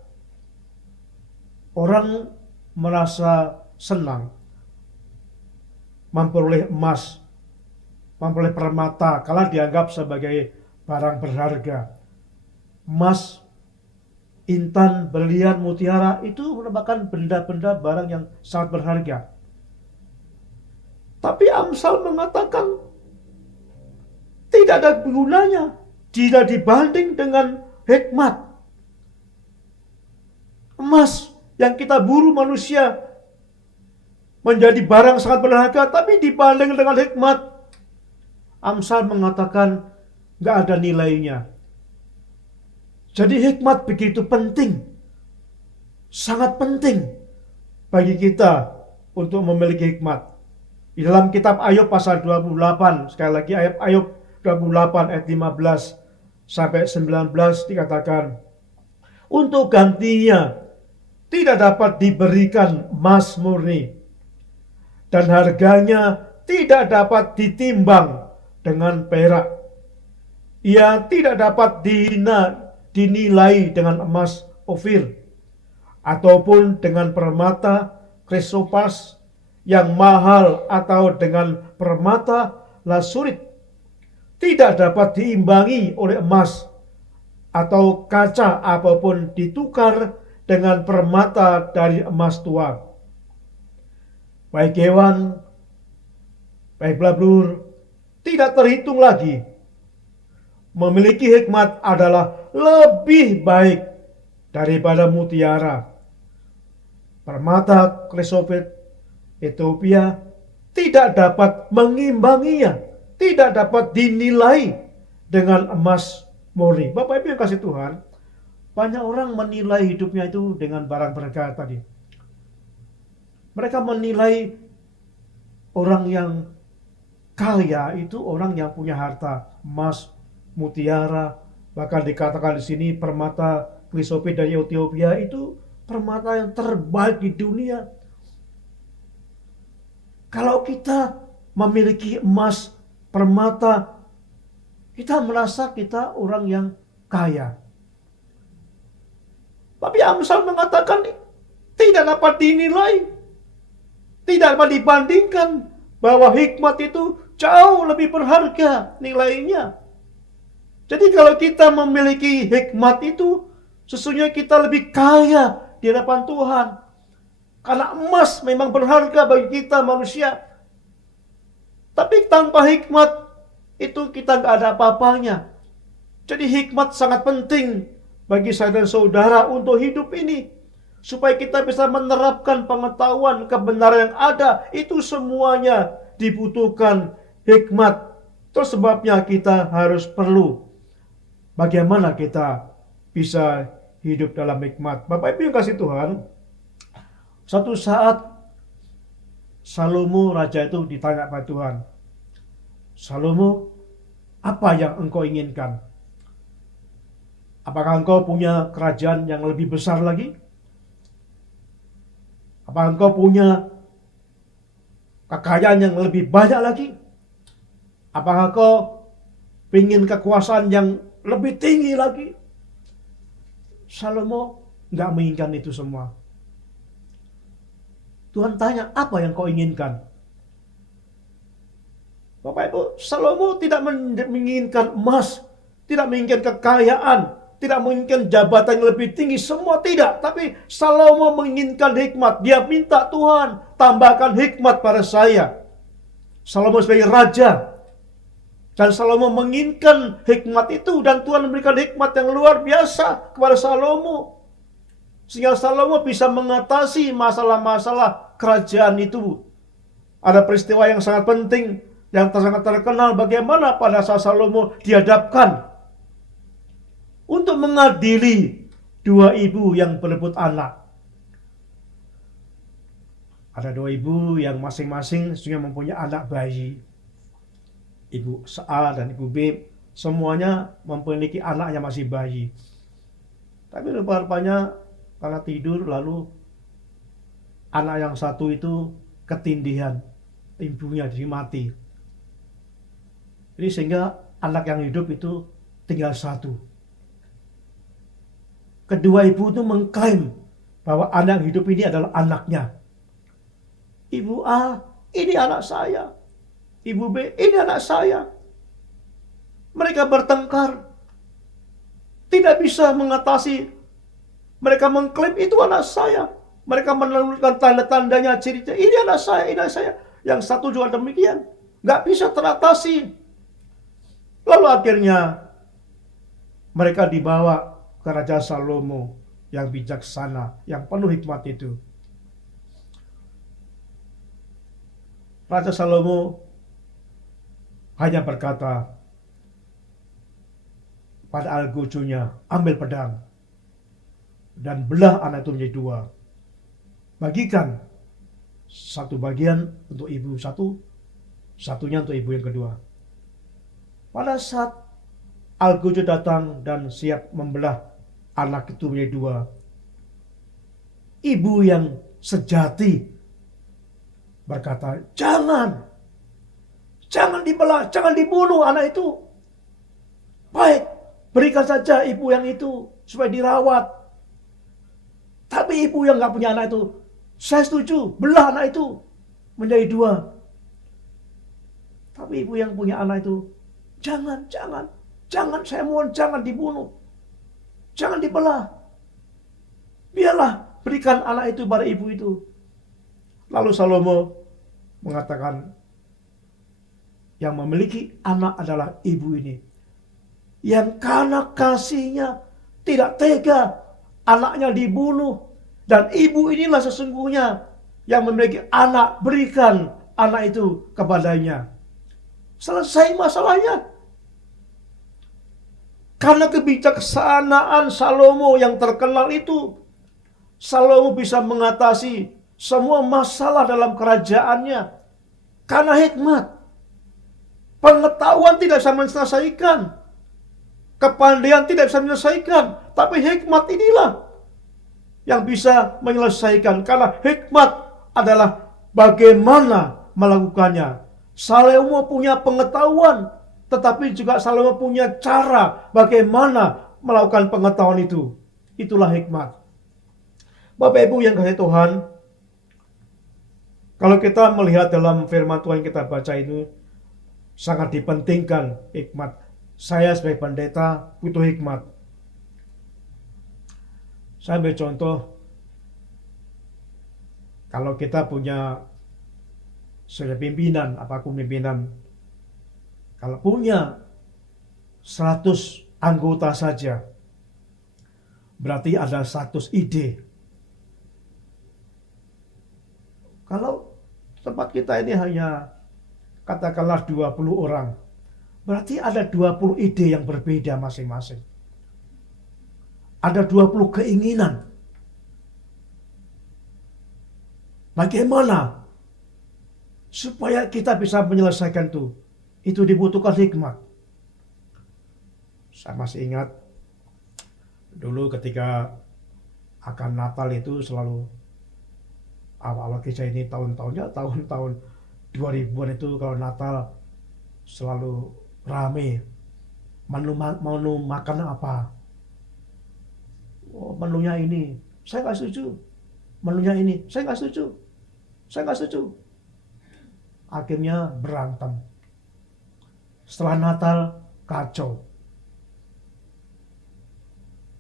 Orang merasa senang memperoleh emas, memperoleh permata, kalau dianggap sebagai barang berharga. Emas, intan, berlian, mutiara itu merupakan benda-benda barang yang sangat berharga. Tapi Amsal mengatakan tidak ada gunanya jika dibanding dengan hikmat. Emas yang kita buru manusia menjadi barang sangat berharga, tapi dibanding dengan hikmat, Amsal mengatakan nggak ada nilainya. Jadi hikmat begitu penting, sangat penting bagi kita untuk memiliki hikmat. Di dalam kitab Ayub pasal 28, sekali lagi Ayub 28 ayat 15 sampai 19 dikatakan, untuk gantinya tidak dapat diberikan emas murni, dan harganya tidak dapat ditimbang dengan perak. Ia tidak dapat dinilai dengan emas Ofir, ataupun dengan permata krisopas yang mahal, atau dengan permata lasurit. Tidak dapat diimbangi oleh emas atau kaca apapun ditukar dengan permata dari emas tua. Baik hewan, baik belabur, tidak terhitung lagi. Memiliki hikmat adalah lebih baik daripada mutiara. Permata krisopit Ethiopia tidak dapat mengimbanginya, tidak dapat dinilai dengan emas murni. Bapak Ibu yang kasih Tuhan, banyak orang menilai hidupnya itu dengan barang berharga tadi. Mereka menilai orang yang kaya itu orang yang punya harta, emas, mutiara, bahkan dikatakan di sini permata krisopit dari Ethiopia itu permata yang terbaik di dunia. Kalau kita memiliki emas, permata, kita merasa kita orang yang kaya. Tapi Amsal mengatakan tidak dapat dinilai, tidak dapat dibandingkan, bahwa hikmat itu jauh lebih berharga nilainya. Jadi kalau kita memiliki hikmat itu, sesungguhnya kita lebih kaya di hadapan Tuhan. Karena emas memang berharga bagi kita manusia. Tapi tanpa hikmat itu kita nggak ada apa-apanya. Jadi hikmat sangat penting bagi saya dan saudara untuk hidup ini. Supaya kita bisa menerapkan pengetahuan kebenaran yang ada. Itu semuanya dibutuhkan hikmat. Terus sebabnya kita harus perlu bagaimana kita bisa hidup dalam hikmat. Bapak Ibu yang kasih Tuhan, satu saat Salomo raja itu ditanya pada Tuhan, Salomo, apa yang engkau inginkan? Apakah engkau punya kerajaan yang lebih besar lagi? Apakah engkau punya kekayaan yang lebih banyak lagi? Apakah engkau ingin kekuasaan yang lebih tinggi lagi? Salomo nggak menginginkan itu semua. Tuhan tanya, apa yang kau inginkan? Bapak Ibu, Salomo tidak menginginkan emas, tidak menginginkan kekayaan, tidak menginginkan jabatan yang lebih tinggi, semua tidak. Tapi Salomo menginginkan hikmat. Dia minta, Tuhan, tambahkan hikmat pada saya. Salomo sebagai raja. Dan Salomo menginginkan hikmat itu, dan Tuhan memberikan hikmat yang luar biasa kepada Salomo. Sehingga Salomo bisa mengatasi masalah-masalah kerajaan itu. Ada peristiwa yang sangat penting, yang sangat terkenal, bagaimana pada saat Salomo dihadapkan untuk mengadili dua ibu yang berebut anak. Ada dua ibu yang masing-masing sehingga mempunyai anak bayi. Ibu A dan ibu B, semuanya memiliki anak yang masih bayi. Tapi rupa-rupanya karena tidur, lalu anak yang satu itu ketindihan, ibunya jadi mati. Jadi sehingga anak yang hidup itu tinggal satu. Kedua ibu itu mengklaim bahwa anak yang hidup ini adalah anaknya. Ibu A, ini anak saya. Ibu B, ini anak saya. Mereka bertengkar. Tidak bisa mengatasi. Mereka mengklaim itu anak saya. Mereka menunjukkan tanda-tandanya, cirinya. Ini anak saya, ini anak saya. Yang satu juga demikian. Gak bisa teratasi. Lalu akhirnya mereka dibawa ke Raja Salomo yang bijaksana, yang penuh hikmat itu. Raja Salomo hanya berkata pada anak cucunya, ambil pedang dan belah anak itu menjadi dua. Bagikan satu bagian untuk ibu satu, satunya untuk ibu yang kedua. Pada saat Al-Qucu datang dan siap membelah anak itu menjadi dua, ibu yang sejati berkata, jangan dibelah, jangan dibunuh anak itu. Baik, berikan saja ibu yang itu supaya dirawat. Tapi ibu yang gak punya anak itu, saya setuju, belah anak itu menjadi dua. Tapi ibu yang punya anak itu, jangan, saya mohon jangan dibunuh. Jangan dibelah. Biarlah berikan anak itu pada ibu itu. Lalu Salomo mengatakan, yang memiliki anak adalah ibu ini. Yang karena kasihnya tidak tega anaknya dibunuh. Dan ibu inilah sesungguhnya yang memiliki anak, berikan anak itu kepadanya. Selesai masalahnya. Karena kebijaksanaan Salomo yang terkenal itu, Salomo bisa mengatasi semua masalah dalam kerajaannya. Karena hikmat. Pengetahuan tidak bisa menyelesaikan. Kepandaian tidak bisa menyelesaikan. Tapi hikmat inilah yang bisa menyelesaikan. Karena hikmat adalah bagaimana melakukannya. Salomo punya pengetahuan. Tetapi juga Salomo punya cara bagaimana melakukan pengetahuan itu. Itulah hikmat. Bapak Ibu yang kasih Tuhan, kalau kita melihat dalam firman Tuhan yang kita baca itu, sangat dipentingkan hikmat. Saya sebagai pendeta butuh hikmat. Saya ambil contoh, kalau kita punya sebagai pimpinan, apapun pimpinan, kalau punya 100 anggota saja, berarti ada 100 ide. Kalau tempat kita ini hanya katakanlah 20 orang, berarti ada 20 ide yang berbeda masing-masing. Ada 20 keinginan. Bagaimana supaya kita bisa menyelesaikan itu? Itu dibutuhkan hikmat. Saya masih ingat dulu ketika akan Natal itu selalu awal-awal gereja ini tahun-tahunnya tahun-tahun 2000-an itu kalau Natal selalu rame. Menu makan apa? Oh, menunya ini. Saya nggak setuju. Menunya ini. Saya nggak setuju. Akhirnya berantem. Setelah Natal kacau.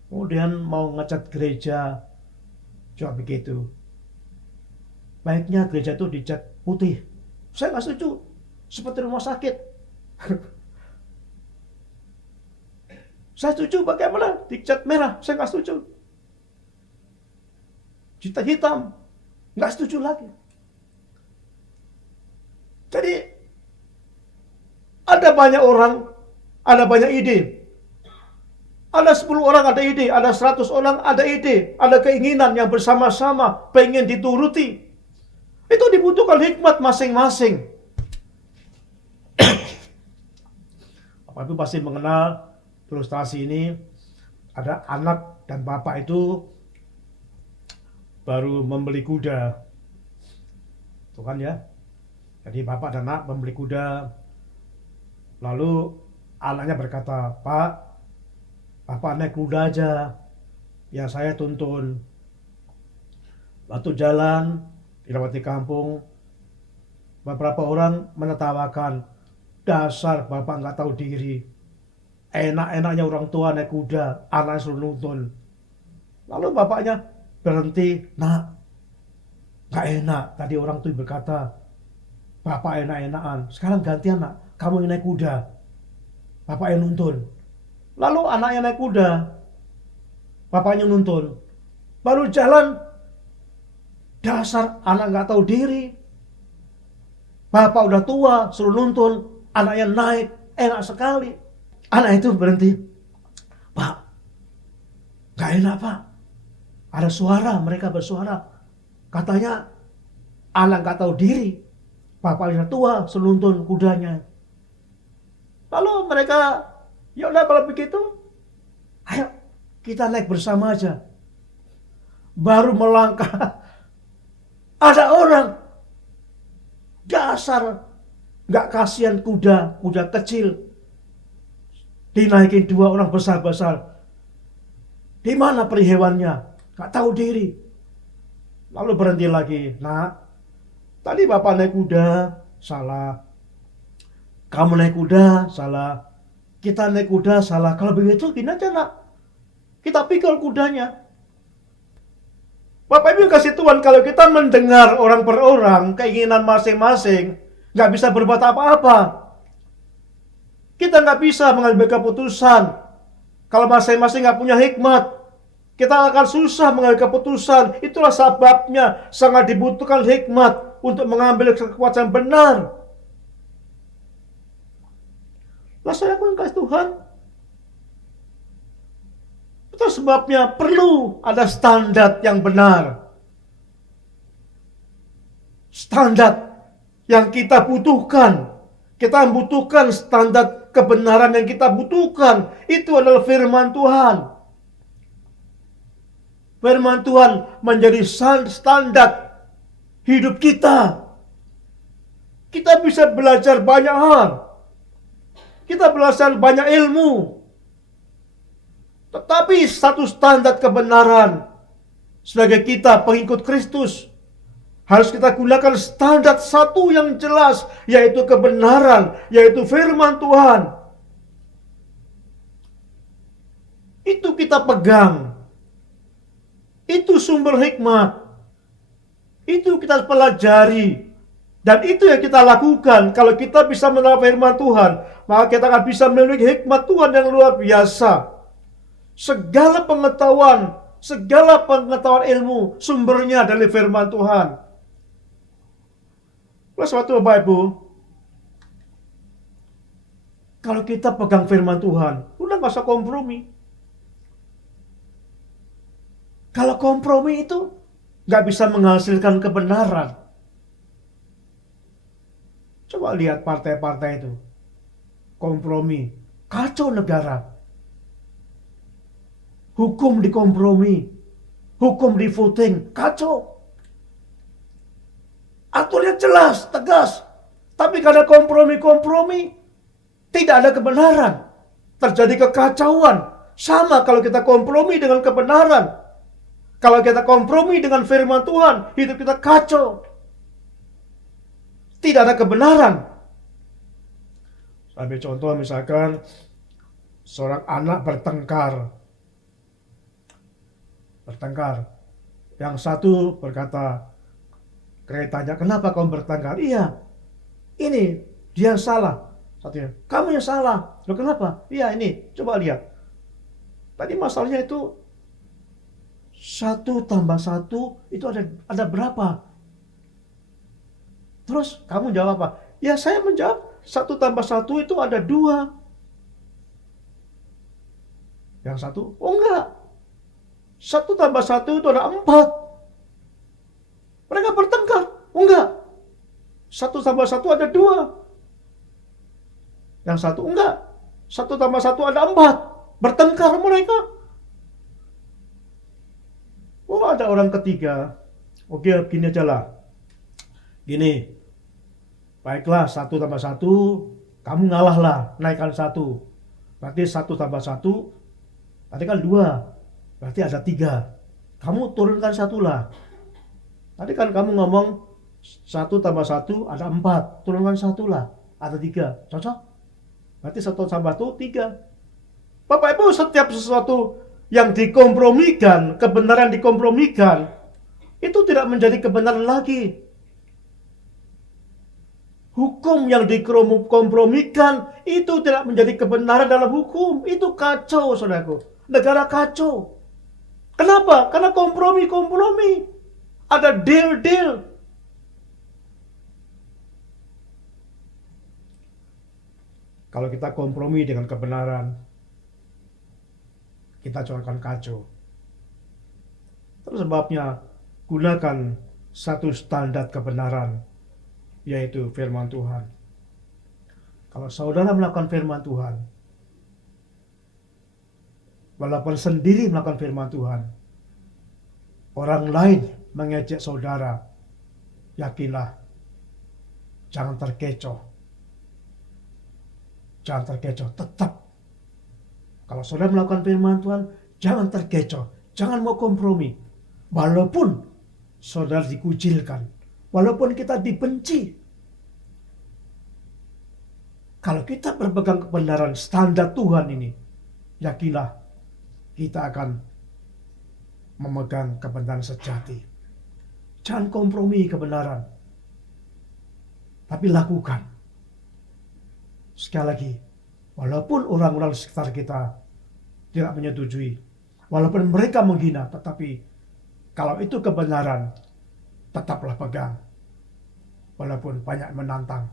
Kemudian mau ngecat gereja juga begitu. Baiknya gereja itu dicat putih. Saya nggak setuju. Seperti rumah sakit. Saya setuju bagaimana dicat merah. Saya nggak setuju. Dicat hitam. Nggak setuju lagi. Jadi ada banyak orang, ada banyak ide. Ada 10 orang ada ide, ada 100 orang ada ide, ada keinginan yang bersama-sama pengen dituruti. Itu dibutuhkan hikmat masing-masing. Bapak Ibu pasti mengenal ilustrasi ini. Ada anak dan bapak itu baru membeli kuda. Tuh kan ya. Jadi bapak dan anak membeli kuda. Lalu anaknya berkata, Pak, Bapak naik kuda aja. Ya saya tuntun. Waktu jalan, dilewati kampung, beberapa orang menertawakan, dasar bapak nggak tahu diri. Enak-enaknya orang tua naik kuda, anaknya suruh nuntun. Lalu bapaknya berhenti, nak, nggak enak. Tadi orang tuh berkata, bapak enak-enakan. Sekarang gantian nak, kamu yang naik kuda, bapak yang nuntun. Lalu anaknya naik kuda, bapaknya nuntun. Baru jalan, dasar anak nggak tahu diri. Bapak udah tua, suruh nuntun, anaknya naik, enak sekali. Anak itu berhenti, Pak, nggak enak Pak. Ada suara, mereka bersuara. Katanya anak nggak tahu diri. Bapaknya tua, suruh nuntun kudanya. Lalu mereka, ya udah kalau begitu, ayo kita naik bersama aja. Baru melangkah, ada orang, dasar nggak kasihan kuda kecil, dinaikin dua orang besar-besar. Di mana peri hewannya? Nggak tahu diri. Lalu berhenti lagi. Nak, tadi bapak naik kuda, salah. Kamu naik kuda, salah. Kita naik kuda, salah. Kalau begitu, gini aja nak. Kita pikul kudanya. Bapak Ibu kasih Tuhan, kalau kita mendengar orang per orang, keinginan masing-masing, nggak bisa berbuat apa-apa. Kita nggak bisa mengambil keputusan. Kalau masing-masing nggak punya hikmat, kita akan susah mengambil keputusan. Itulah sebabnya sangat dibutuhkan hikmat untuk mengambil keputusan benar. Lah saya pun kasih Tuhan. Itu sebabnya perlu ada standar yang benar. Standar yang kita butuhkan. Kita membutuhkan standar kebenaran yang kita butuhkan. Itu adalah firman Tuhan. Firman Tuhan menjadi standar hidup kita. Kita bisa belajar banyak hal. Kita belajar banyak ilmu. Tetapi satu standar kebenaran sebagai kita pengikut Kristus harus kita gunakan standar satu yang jelas, yaitu kebenaran, yaitu firman Tuhan. Itu kita pegang. Itu sumber hikmat. Itu kita pelajari. Dan itu yang kita lakukan. Kalau kita bisa menerima firman Tuhan, maka kita akan bisa memiliki hikmat Tuhan yang luar biasa. Segala pengetahuan ilmu sumbernya dari firman Tuhan. Oleh sebab itu Bapak Ibu, kalau kita pegang firman Tuhan, udah gak usah kompromi. Kalau kompromi itu gak bisa menghasilkan kebenaran. Coba lihat partai-partai itu. Kompromi. Kacau negara. Hukum dikompromi. Hukum di voting. Kacau. Aturnya jelas, tegas. Tapi karena kompromi-kompromi, tidak ada kebenaran. Terjadi kekacauan. Sama kalau kita kompromi dengan kebenaran. Kalau kita kompromi dengan firman Tuhan, hidup kita kacau. Tidak ada kebenaran. Sampai contoh misalkan, seorang anak bertengkar. Yang satu berkata, keretanya, kenapa kamu bertengkar? Iya, ini dia salah. Satunya, kamu yang salah. Loh kenapa? Iya ini, coba lihat. Tadi masalahnya itu 1 tambah 1 itu ada berapa? Terus kamu jawab apa? Ya saya menjawab 1 tambah 1 itu ada 2. Yang satu, oh enggak. 1 tambah 1 itu ada 4. Mereka bertengkar. Oh enggak. 1 tambah 1 ada 2. Yang satu, enggak. 1 tambah 1 ada 4. Bertengkar mereka. Oh ada orang ketiga. Oke gini aja lah. Gini. Baiklah 1 tambah 1. Kamu ngalah lah. Naikkan 1. Berarti 1 tambah 1. Berarti kan 2. Berarti ada 3. Kamu turunkan 1 lah. Tadi kan kamu ngomong 1 tambah 1 ada 4, turunkan 1 lah, ada 3, cocok? Berarti 1 tambah 1, 3. Bapak Ibu, setiap sesuatu yang dikompromikan, kebenaran dikompromikan, itu tidak menjadi kebenaran lagi. Hukum yang dikompromikan itu tidak menjadi kebenaran dalam hukum. Itu kacau, saudaraku. Negara kacau. Kenapa? Karena kompromi. Ada deal. Kalau kita kompromi dengan kebenaran, kita akan kacau. Terus sebabnya, gunakan satu standar kebenaran, yaitu firman Tuhan. Kalau saudara melakukan firman Tuhan, walaupun sendiri melakukan firman Tuhan, orang lain mengejek saudara, yakinlah, jangan terkecoh. Jangan terkecoh, tetap. Kalau saudara melakukan firman Tuhan, jangan terkecoh, jangan mau kompromi. Walaupun saudara dikucilkan, walaupun kita dibenci, kalau kita berpegang kebenaran standar Tuhan ini, yakinlah kita akan memegang kebenaran sejati. Jangan kompromi kebenaran, tapi lakukan. Sekali lagi, walaupun orang-orang di sekitar kita tidak menyetujui, walaupun mereka menghina, tetapi kalau itu kebenaran, tetaplah pegang. Walaupun banyak menantang.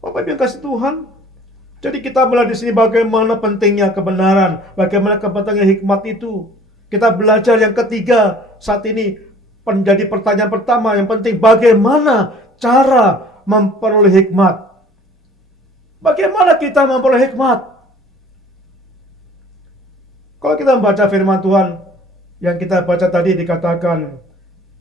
Bapak Ibu yang kasih Tuhan, jadi kita belajar di sini bagaimana pentingnya kebenaran, bagaimana pentingnya hikmat itu. Kita belajar yang ketiga saat ini menjadi pertanyaan pertama yang penting, bagaimana cara memperoleh hikmat? Bagaimana kita memperoleh hikmat? Kalau kita membaca firman Tuhan yang kita baca tadi, dikatakan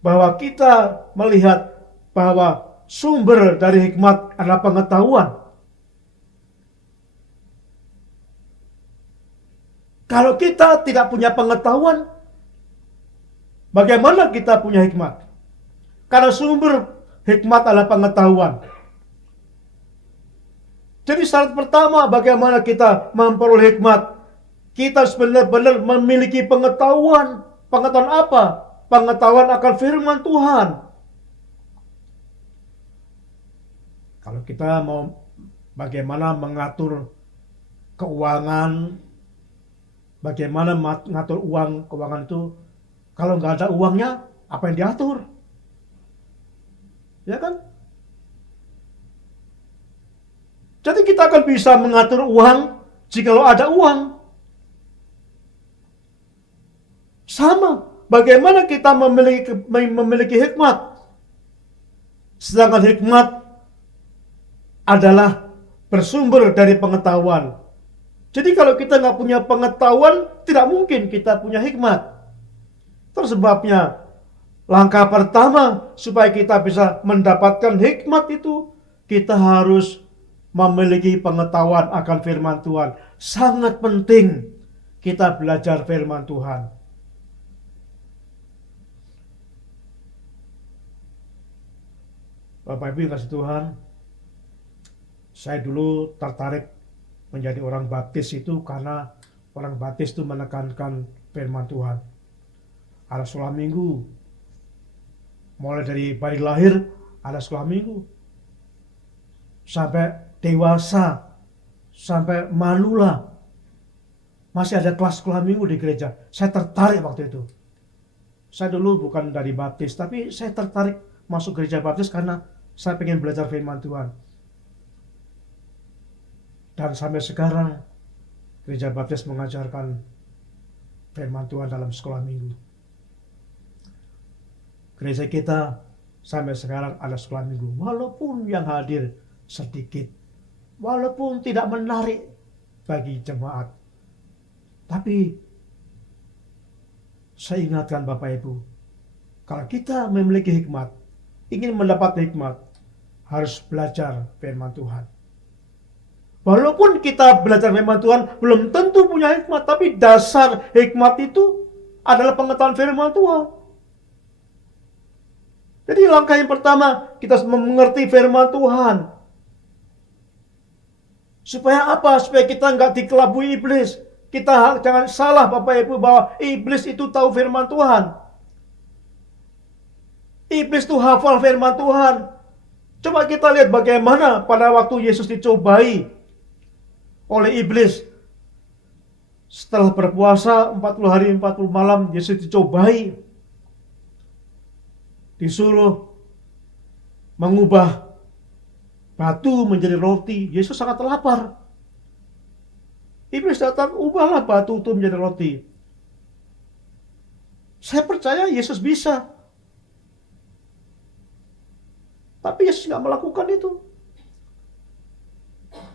bahwa kita melihat bahwa sumber dari hikmat adalah pengetahuan. Kalau kita tidak punya pengetahuan, bagaimana kita punya hikmat? Karena sumber hikmat adalah pengetahuan. Jadi syarat pertama bagaimana kita memperoleh hikmat, kita benar-benar memiliki pengetahuan. Pengetahuan apa? Pengetahuan akan firman Tuhan. Kalau kita mau bagaimana mengatur keuangan, bagaimana mengatur keuangan itu, kalau nggak ada uangnya, apa yang diatur? Ya kan? Jadi kita akan bisa mengatur uang jikalau ada uang. Sama, bagaimana kita memiliki hikmat? Sedangkan hikmat adalah bersumber dari pengetahuan. Jadi kalau kita nggak punya pengetahuan, tidak mungkin kita punya hikmat. Terus sebabnya, langkah pertama supaya kita bisa mendapatkan hikmat itu, kita harus memiliki pengetahuan akan firman Tuhan. Sangat penting kita belajar firman Tuhan. Bapak Ibu yang kasih Tuhan, saya dulu tertarik menjadi orang baptis itu karena orang baptis itu menekankan firman Tuhan. Ada sekolah minggu, mulai dari bayi lahir ada sekolah minggu, sampai dewasa, sampai manula, masih ada kelas sekolah minggu di gereja. Saya tertarik waktu itu. Saya dulu bukan dari baptis, tapi saya tertarik masuk gereja baptis karena saya pengen belajar firman Tuhan. Dan sampai sekarang gereja baptis mengajarkan firman Tuhan dalam sekolah minggu. Gereja kita sampai sekarang ada sekolah minggu, walaupun yang hadir sedikit, walaupun tidak menarik bagi jemaat. Tapi saya ingatkan Bapak Ibu, kalau kita memiliki hikmat, ingin mendapat hikmat, harus belajar firman Tuhan. Walaupun kita belajar firman Tuhan, belum tentu punya hikmat, tapi dasar hikmat itu adalah pengetahuan firman Tuhan. Jadi langkah yang pertama, kita mengerti firman Tuhan. Supaya apa? Supaya kita nggak dikelabui iblis. Kita jangan salah Bapak Ibu bahwa iblis itu tahu firman Tuhan. Iblis itu hafal firman Tuhan. Coba kita lihat bagaimana pada waktu Yesus dicobai oleh iblis. Setelah berpuasa 40 hari 40 malam, Yesus dicobai. Disuruh mengubah batu menjadi roti. Yesus sangat lapar. Iblis datang, ubahlah batu itu menjadi roti. Saya percaya Yesus bisa. Tapi Yesus nggak melakukan itu.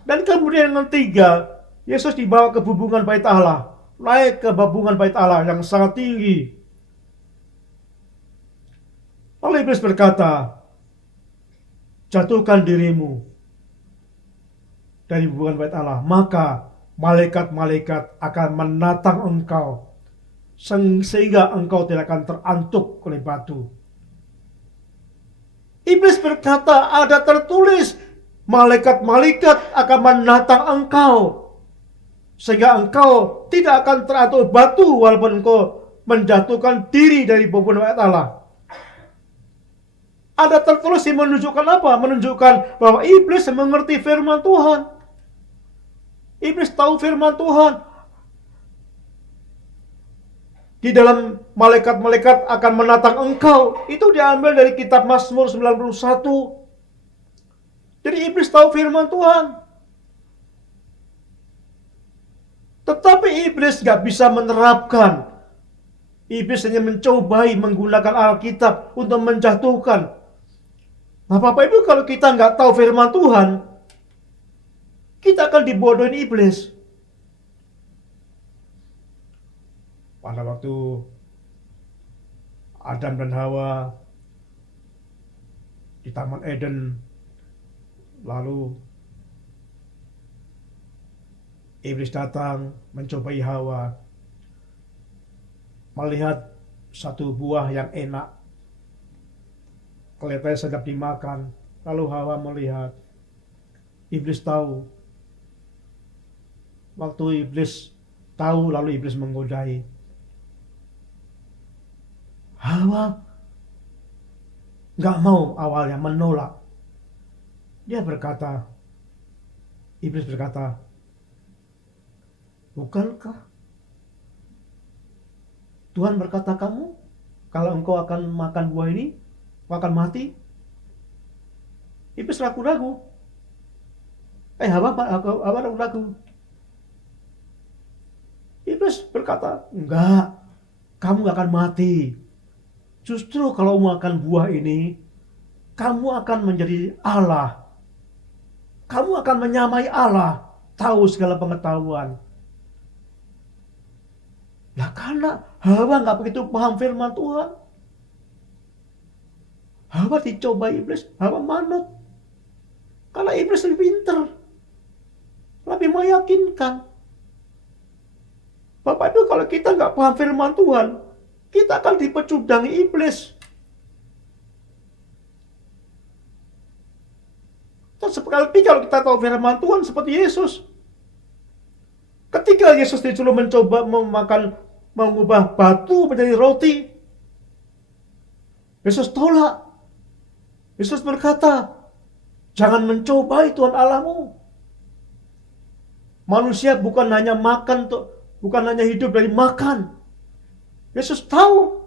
Dan kemudian yang ketiga, Yesus dibawa ke bubungan bait Allah. Naik ke bubungan bait Allah yang sangat tinggi. Lalu iblis berkata, jatuhkan dirimu dari bubungan bait Allah, maka malaikat-malaikat akan menatang engkau, sehingga engkau tidak akan terantuk oleh batu. Iblis berkata, ada tertulis, malaikat-malaikat akan menatang engkau, sehingga engkau tidak akan terantuk batu, walaupun engkau menjatuhkan diri dari bubungan bait Allah. Ada tertulis yang menunjukkan apa? Menunjukkan bahwa iblis mengerti firman Tuhan. Iblis tahu firman Tuhan. Di dalam malaikat-malaikat akan menatang engkau. Itu diambil dari kitab Mazmur 91. Jadi iblis tahu firman Tuhan. Tetapi iblis gak bisa menerapkan. Iblis hanya mencobai menggunakan Alkitab untuk menjatuhkan. Nah Bapak Ibu, kalau kita nggak tahu firman Tuhan, kita akan dibodohin iblis. Pada waktu Adam dan Hawa di Taman Eden, lalu iblis datang mencobai Hawa, melihat satu buah yang enak, kelihatannya sedap dimakan. Lalu Hawa melihat, iblis tahu. Waktu iblis tahu, lalu iblis menggodai. Hawa gak mau awalnya, menolak. Dia berkata, iblis berkata, bukankah Tuhan berkata kamu, kalau engkau akan makan buah ini, akan mati? Iblis ragu-ragu. Hawa ragu-ragu. Iblis berkata, enggak, kamu gak akan mati. Justru kalau makan buah ini, kamu akan menjadi Allah. Kamu akan menyamai Allah, tahu segala pengetahuan. Nah karena Hawa gak begitu paham firman Tuhan, Hawa dicoba iblis, Hawa manut. Karena iblis lebih pintar, lebih meyakinkan. Bapak Ibu, kalau kita nggak paham firman Tuhan, kita akan dipecudangi iblis. Dan seperti kalau kita tahu firman Tuhan seperti Yesus. Ketika Yesus disuruh mencoba mengubah batu menjadi roti, Yesus tolak. Yesus berkata, jangan mencobai Tuhan Allahmu. Manusia bukan hanya hidup dari makan. Yesus tahu.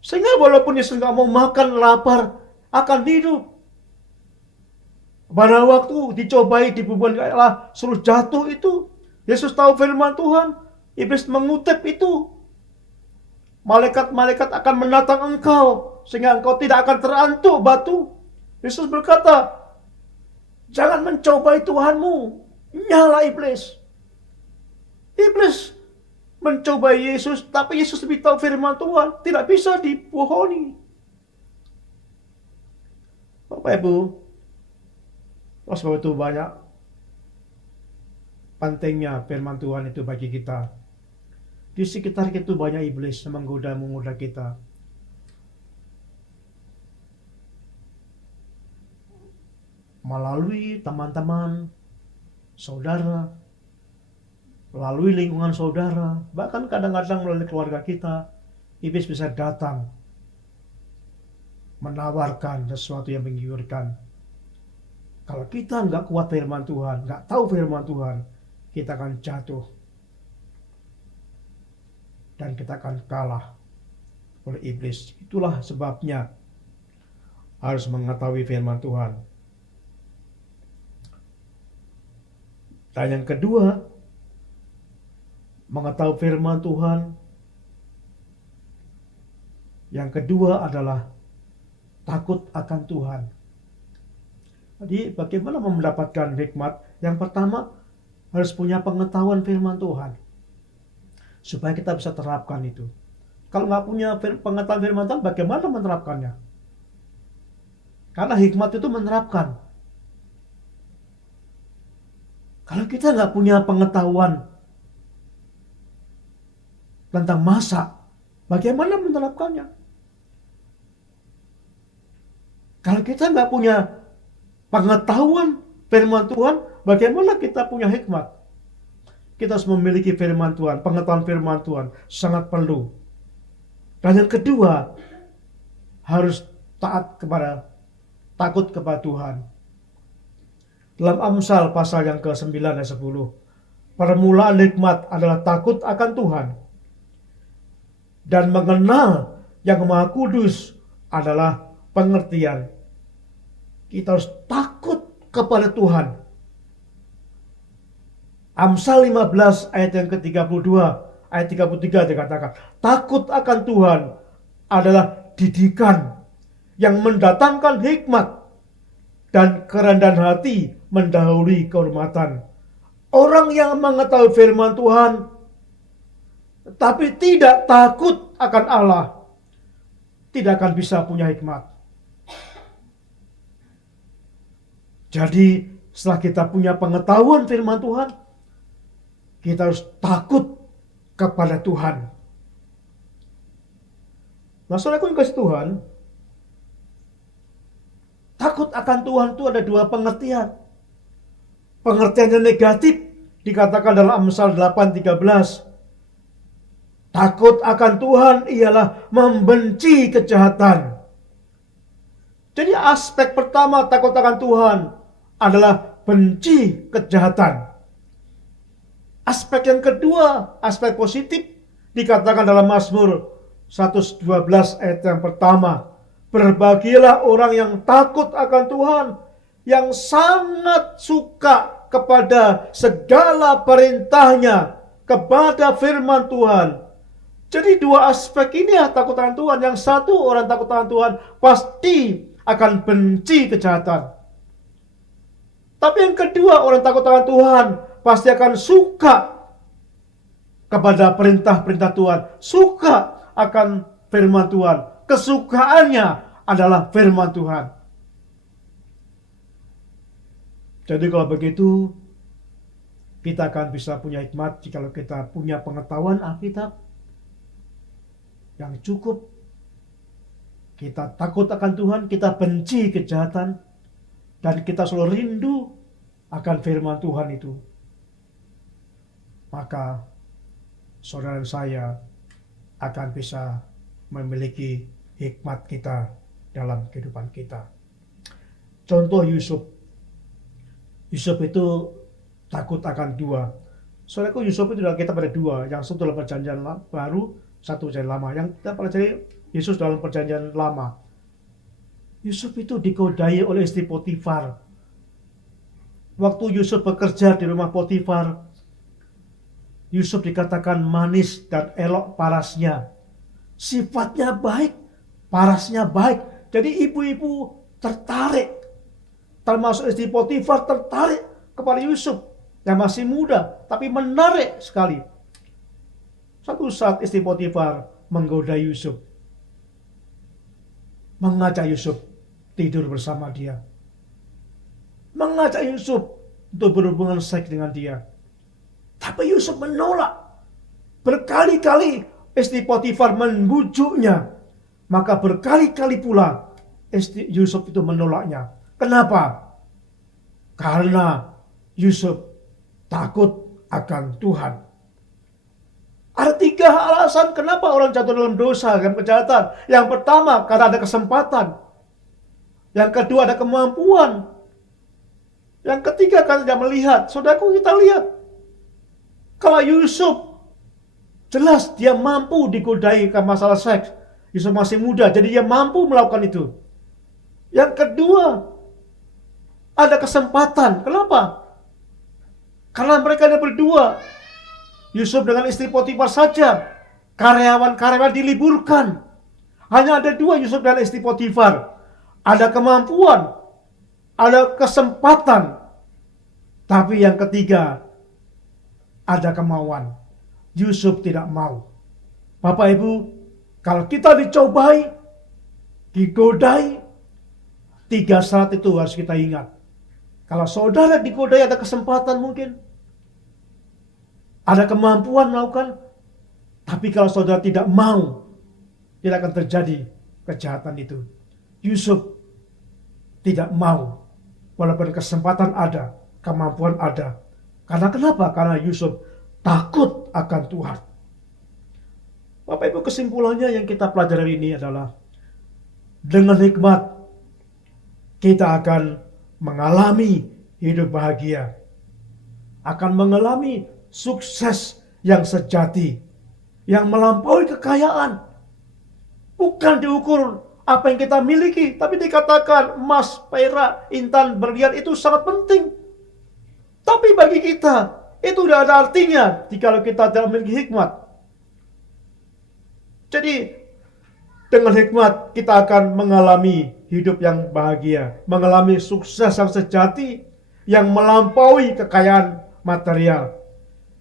Sehingga walaupun Yesus nggak mau makan, lapar, akan hidup. Pada waktu dicobai di bubungan Allah, suruh jatuh itu, Yesus tahu firman Tuhan. Iblis mengutip itu. Malaikat-malaikat akan menatang engkau, sehingga engkau tidak akan terantuk batu. Yesus berkata, jangan mencobai Tuhanmu. Nyala iblis. Iblis mencobai Yesus, tapi Yesus lebih tahu firman Tuhan. Tidak bisa dibohongi. Bapak Ibu, oleh sebab itu banyak pentingnya firman Tuhan itu bagi kita. Di sekitar kita banyak iblis yang menggoda kita. melalui teman-teman, saudara, melalui lingkungan saudara, bahkan kadang-kadang melalui keluarga kita, iblis bisa datang menawarkan sesuatu yang menggiurkan. Kalau kita nggak kuat firman Tuhan, nggak tahu firman Tuhan, kita akan jatuh dan kita akan kalah oleh iblis. Itulah sebabnya harus mengetahui firman Tuhan. Dan yang kedua, mengetahui firman Tuhan. Yang kedua adalah takut akan Tuhan. Jadi bagaimana mendapatkan hikmat? Yang pertama, harus punya pengetahuan firman Tuhan. Supaya kita bisa terapkan itu. Kalau nggak punya pengetahuan firman Tuhan, bagaimana menerapkannya? Karena hikmat itu menerapkan. Kalau kita nggak punya pengetahuan tentang masak, bagaimana menerapkannya? Kalau kita nggak punya pengetahuan firman Tuhan, bagaimana kita punya hikmat? Kita harus memiliki firman Tuhan, pengetahuan firman Tuhan, sangat perlu. Dan yang kedua, harus takut kepada Tuhan. Dalam Amsal pasal yang ke-9 ayat 10, permulaan hikmat adalah takut akan Tuhan. Dan mengenal yang Maha Kudus adalah pengertian. Kita harus takut kepada Tuhan. Amsal 15 ayat yang ke-32, ayat 33 dikatakan, takut akan Tuhan adalah didikan yang mendatangkan hikmat, dan kerendahan hati mendahului kehormatan. Orang yang mengetahui firman Tuhan tapi tidak takut akan Allah tidak akan bisa punya hikmat. Jadi setelah kita punya pengetahuan firman Tuhan, kita harus takut kepada Tuhan. Nah, saudaraku yang kasih Tuhan, takut akan Tuhan itu ada dua pengertian. Pengertian yang negatif dikatakan dalam Amsal 8:13. Takut akan Tuhan ialah membenci kejahatan. Jadi aspek pertama takut akan Tuhan adalah benci kejahatan. Aspek yang kedua, aspek positif, dikatakan dalam Mazmur 112 ayat yang pertama. Berbahagialah orang yang takut akan Tuhan, yang sangat suka kepada segala perintahnya, kepada firman Tuhan. Jadi dua aspek ini ya takut akan Tuhan. Yang satu, orang takut akan Tuhan pasti akan benci kejahatan. Tapi yang kedua, orang takut akan Tuhan pasti akan suka kepada perintah-perintah Tuhan. Suka akan firman Tuhan. Kesukaannya adalah firman Tuhan. Jadi kalau begitu, kita akan bisa punya hikmat jika kita punya pengetahuan Alkitab yang cukup. Kita takut akan Tuhan, kita benci kejahatan, dan kita selalu rindu akan firman Tuhan itu. Maka saudara dan saya akan bisa memiliki hikmat kita dalam kehidupan kita. Contoh Yusuf. Yusuf itu takut akan dua. Saudaraku, Yusuf itu dalam kitab ada dua. Yang satu dalam perjanjian baru, satu perjanjian lama. Yang kita pelajari Yesus dalam perjanjian lama. Yusuf itu digodai oleh istri Potifar. Waktu Yusuf bekerja di rumah Potifar, Yusuf dikatakan manis dan elok parasnya. Sifatnya baik, parasnya baik. Jadi ibu-ibu tertarik. Termasuk istri Potifar tertarik kepada Yusuf yang masih muda, tapi menarik sekali. Suatu saat istri Potifar menggoda Yusuf, mengajak Yusuf tidur bersama dia, mengajak Yusuf untuk berhubungan seks dengan dia. Tapi Yusuf menolak. Berkali-kali istri Potifar membujuknya, maka berkali-kali pula istri Yusuf itu menolaknya. Kenapa? Karena Yusuf takut akan Tuhan. Ada 3 alasan kenapa orang jatuh dalam dosa dan kejahatan. Yang pertama, karena ada kesempatan. Yang kedua, ada kemampuan. Yang ketiga, karena tidak melihat. Saudaraku, kita lihat. Kalau Yusuf, jelas dia mampu digodai ke masalah seks. Yusuf masih muda, jadi dia mampu melakukan itu. Yang kedua, ada kesempatan. Kenapa? Karena mereka ada berdua. Yusuf dengan istri Potifar saja. Karyawan-karyawan diliburkan. Hanya ada 2, Yusuf dan istri Potifar. Ada kemampuan. Ada kesempatan. Tapi yang ketiga, ada kemauan. Yusuf tidak mau. Bapak Ibu, kalau kita dicobai, digodai, 3 syarat itu harus kita ingat. Kalau saudara digodai, ada kesempatan mungkin. Ada kemampuan melakukan. Tapi kalau saudara tidak mau, tidak akan terjadi kejahatan itu. Yusuf tidak mau. Walaupun kesempatan ada, kemampuan ada. Karena kenapa? Karena Yusuf takut akan Tuhan. Bapak Ibu, kesimpulannya yang kita pelajari hari ini adalah dengan hikmat kita akan mengalami hidup bahagia. Akan mengalami sukses yang sejati, yang melampaui kekayaan. Bukan diukur apa yang kita miliki, tapi dikatakan emas, perak, intan, berlian itu sangat penting. Tapi bagi kita, itu tidak ada artinya jika kita tidak memiliki hikmat. Jadi, dengan hikmat kita akan mengalami hidup yang bahagia, mengalami sukses yang sejati, yang melampaui kekayaan material.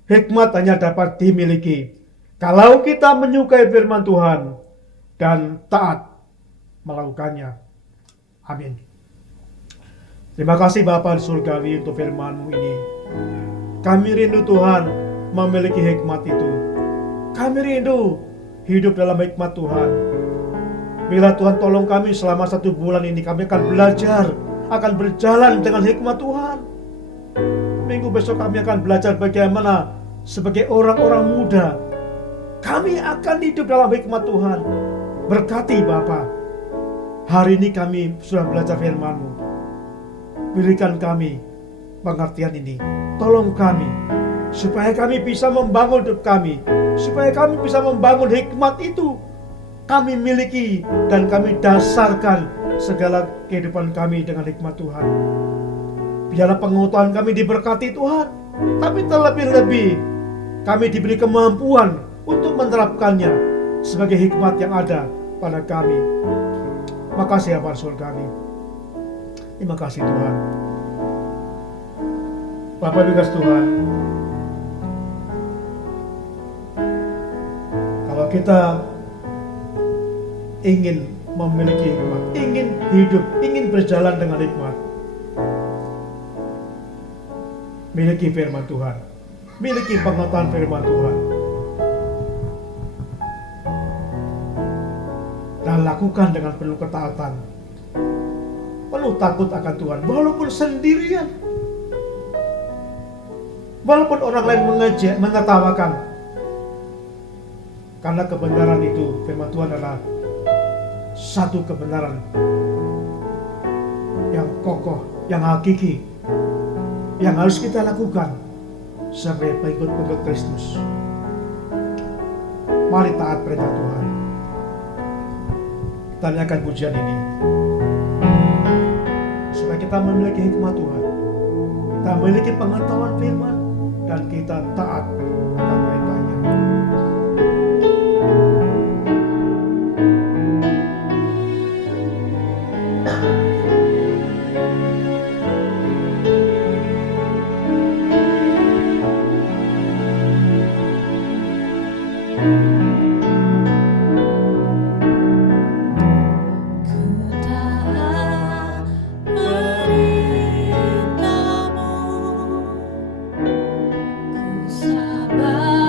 Hikmat hanya dapat dimiliki kalau kita menyukai firman Tuhan dan taat melakukannya. Amin. Terima kasih Bapa di surgawi untuk firman-Mu ini. Kami rindu Tuhan memiliki hikmat itu. Kami rindu hidup dalam hikmat Tuhan. Bila Tuhan tolong kami selama 1 bulan ini, kami akan belajar, akan berjalan dengan hikmat Tuhan. Minggu besok kami akan belajar bagaimana sebagai orang-orang muda kami akan hidup dalam hikmat Tuhan. Berkati Bapa. Hari ini kami sudah belajar firman-Mu. Berikan kami pengertian ini. Tolong kami supaya kami bisa membangun hidup kami, supaya kami bisa membangun hikmat itu kami miliki dan kami dasarkan segala kehidupan kami dengan hikmat Tuhan. Biarlah pengetahuan kami diberkati Tuhan, tapi terlebih-lebih kami diberi kemampuan untuk menerapkannya sebagai hikmat yang ada pada kami. Makasih ya Bapa surgawi. Terima kasih Tuhan. Bapak Ibu Tuhan, kalau kita ingin memiliki hikmat, ingin hidup, ingin berjalan dengan hikmat, miliki firman Tuhan, miliki pengetahuan firman Tuhan, dan lakukan dengan penuh ketaatan, penuh takut akan Tuhan, walaupun sendirian, walaupun orang lain mengejek, menertawakan, karena kebenaran itu, firman Tuhan adalah satu kebenaran yang kokoh, yang hakiki, yang harus kita lakukan sebagai pengikut-pengikut Kristus. Mari taat perintah Tuhan. Kita nyanyikan pujian ini supaya kita memiliki hikmat Tuhan, kita memiliki pengetahuan firman, dan kita taat akan perintahnya. Sabar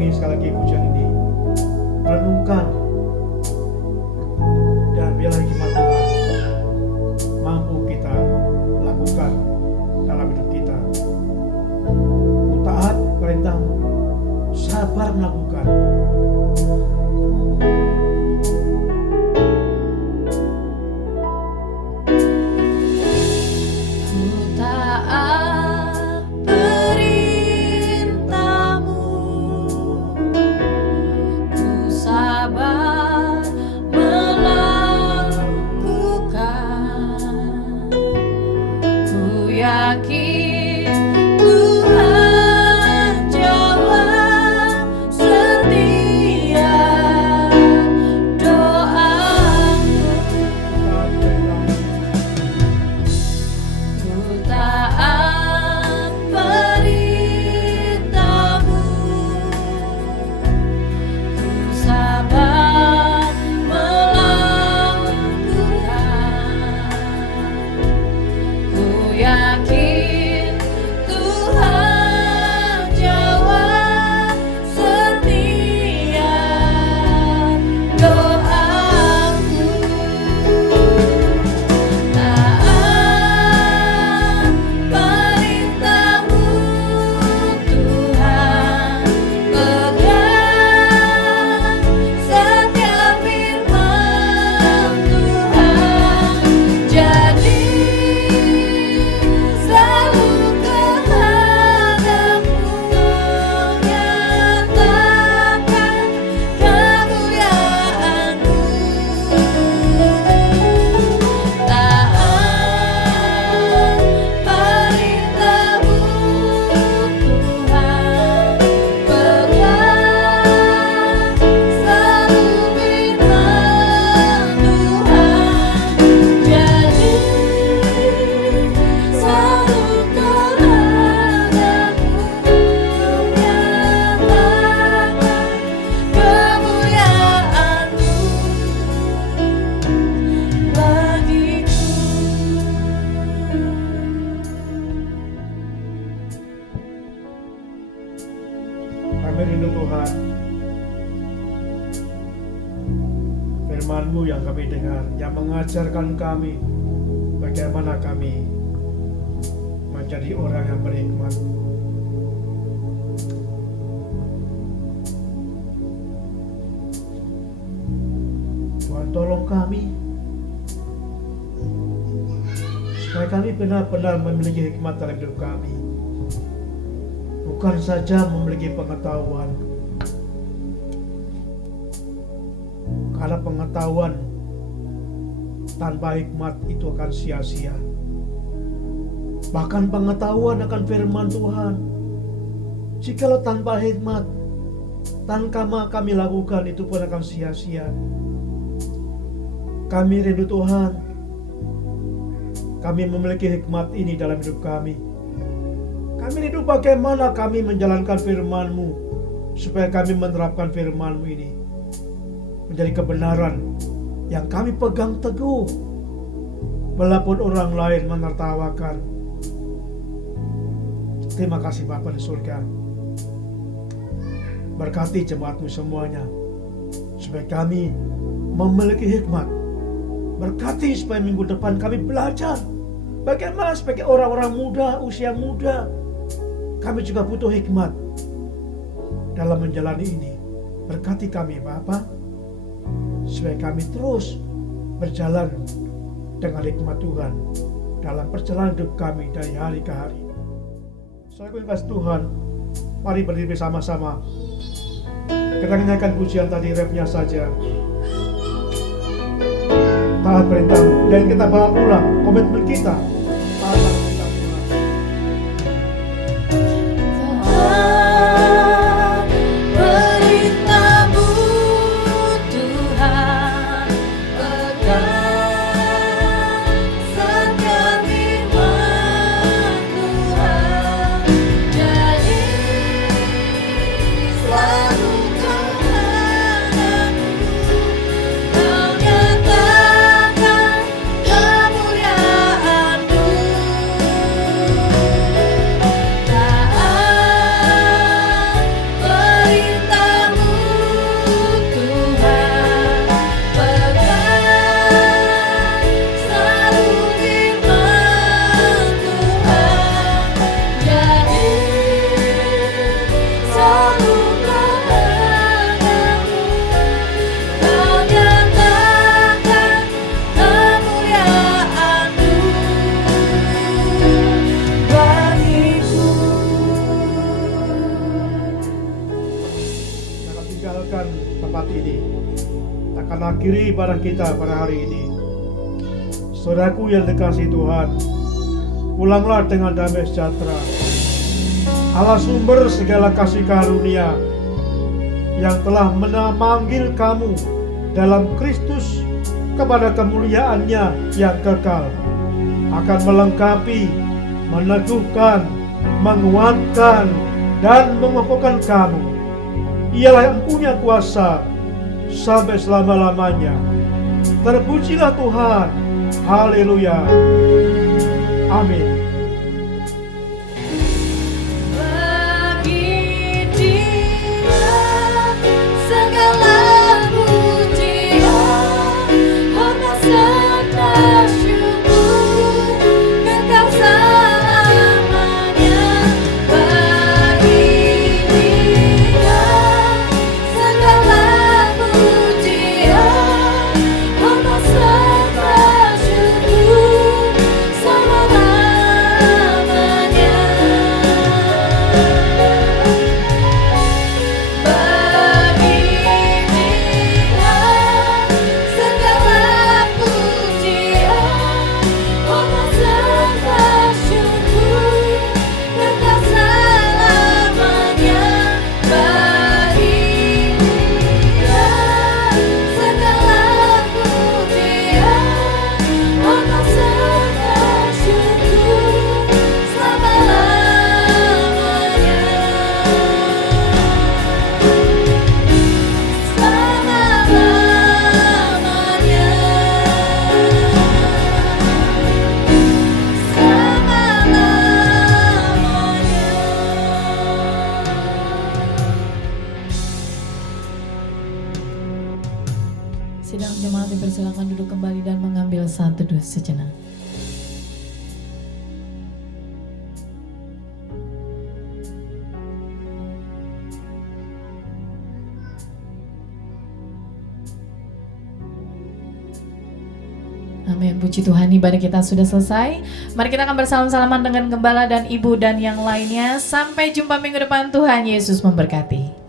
ulangi sekali lagi pujian ini. Renungkan dan biarlah hikmat Tuhan mampu kita lakukan dalam hidup kita. Ku taat perintah-Mu, sabar melakukan. Ku taat perintah-Mu, ku sabar melakukan. Ku yakin Tuhan jawab setiap doaku. Ku taat perintah-Mu, ku sabar melakukan. Ku yakin Tuhan jawab setiap doaku. Taat perintah-Mu Tuhan, pegang setiap firman Tuhan, jadi selalu kehadap-Mu menyatakan kemuliaan-Mu. Taat perintah-Mu Tuhan, pegang selalu firman Tuhan, jadi selalu kehadap-Mu menyatakan kemuliaan-Mu bagiku. Kami rindu Tuhan, firman-Mu yang kami dengar, yang mengajarkan kami bagaimana kami menjadi orang yang berhikmat. Tuhan, tolong kami supaya kami benar-benar memiliki hikmat dalam hidup kami, bukan saja memiliki pengetahuan, karena pengetahuan tanpa hikmat itu akan sia-sia. Bahkan pengetahuan akan firman Tuhan, jikalau tanpa hikmat, tanpa kami lakukan, itu pun akan sia-sia. Kami rindu Tuhan, kami memiliki hikmat ini dalam hidup kami. Kami rindu bagaimana kami menjalankan firman-Mu, supaya kami menerapkan firman-Mu ini menjadi kebenaran yang kami pegang teguh, walaupun orang lain menertawakan. Terima kasih Bapa di surga. Berkati jemaat-Mu semuanya, supaya kami memiliki hikmat. Berkati supaya minggu depan kami belajar bagaimana sebagai orang-orang muda, usia muda, kami juga butuh hikmat dalam menjalani ini. Berkati kami Bapa, supaya kami terus berjalan dengan hikmat Tuhan dalam perjalanan hidup kami dari hari ke hari. Saudara kasih Tuhan, mari berdiri bersama-sama. Kita nyanyikan pujian tadi, refnya saja. Taat perintah, dan kita bawa pulang komitmen kita. Taat perintah Tuhan. Taat perintah-Mu Tuhan, pegang setiap firman Tuhan, jadi selalu kehadap-Mu menyatakan kemuliaan-Mu. menyelamatkan tempat ini. Akan akhiri ibadah kita pada hari ini. Saudaraku yang dikasihi Tuhan, pulanglah dengan damai sejahtera. Allah sumber segala kasih karunia yang telah memanggil kamu dalam Kristus kepada kemuliaannya yang kekal, akan melengkapi, meneguhkan, menguatkan, dan mengokohkan kamu. Ialah yang punya kuasa sampai selama-lamanya. Terpujilah Tuhan. Haleluya. Amin. Bagi Dia segala pujian, hormat serta syukur kekal selamanya. Bagi Dia segala pujian, hormat serta syukur selama-lamanya. Bagi Dia segala pujian, hormat serta syukur kekal selamanya. Bagi Dia segala pujian, hormat serta syukur Sidang jemaat dipersilakan duduk kembali dan mengambil satu teduh sejenak. Amin. Puji Tuhan, ibadah kita sudah selesai. Mari kita akan bersalam-salaman dengan gembala dan ibu dan yang lainnya. Sampai jumpa minggu depan. Tuhan Yesus memberkati.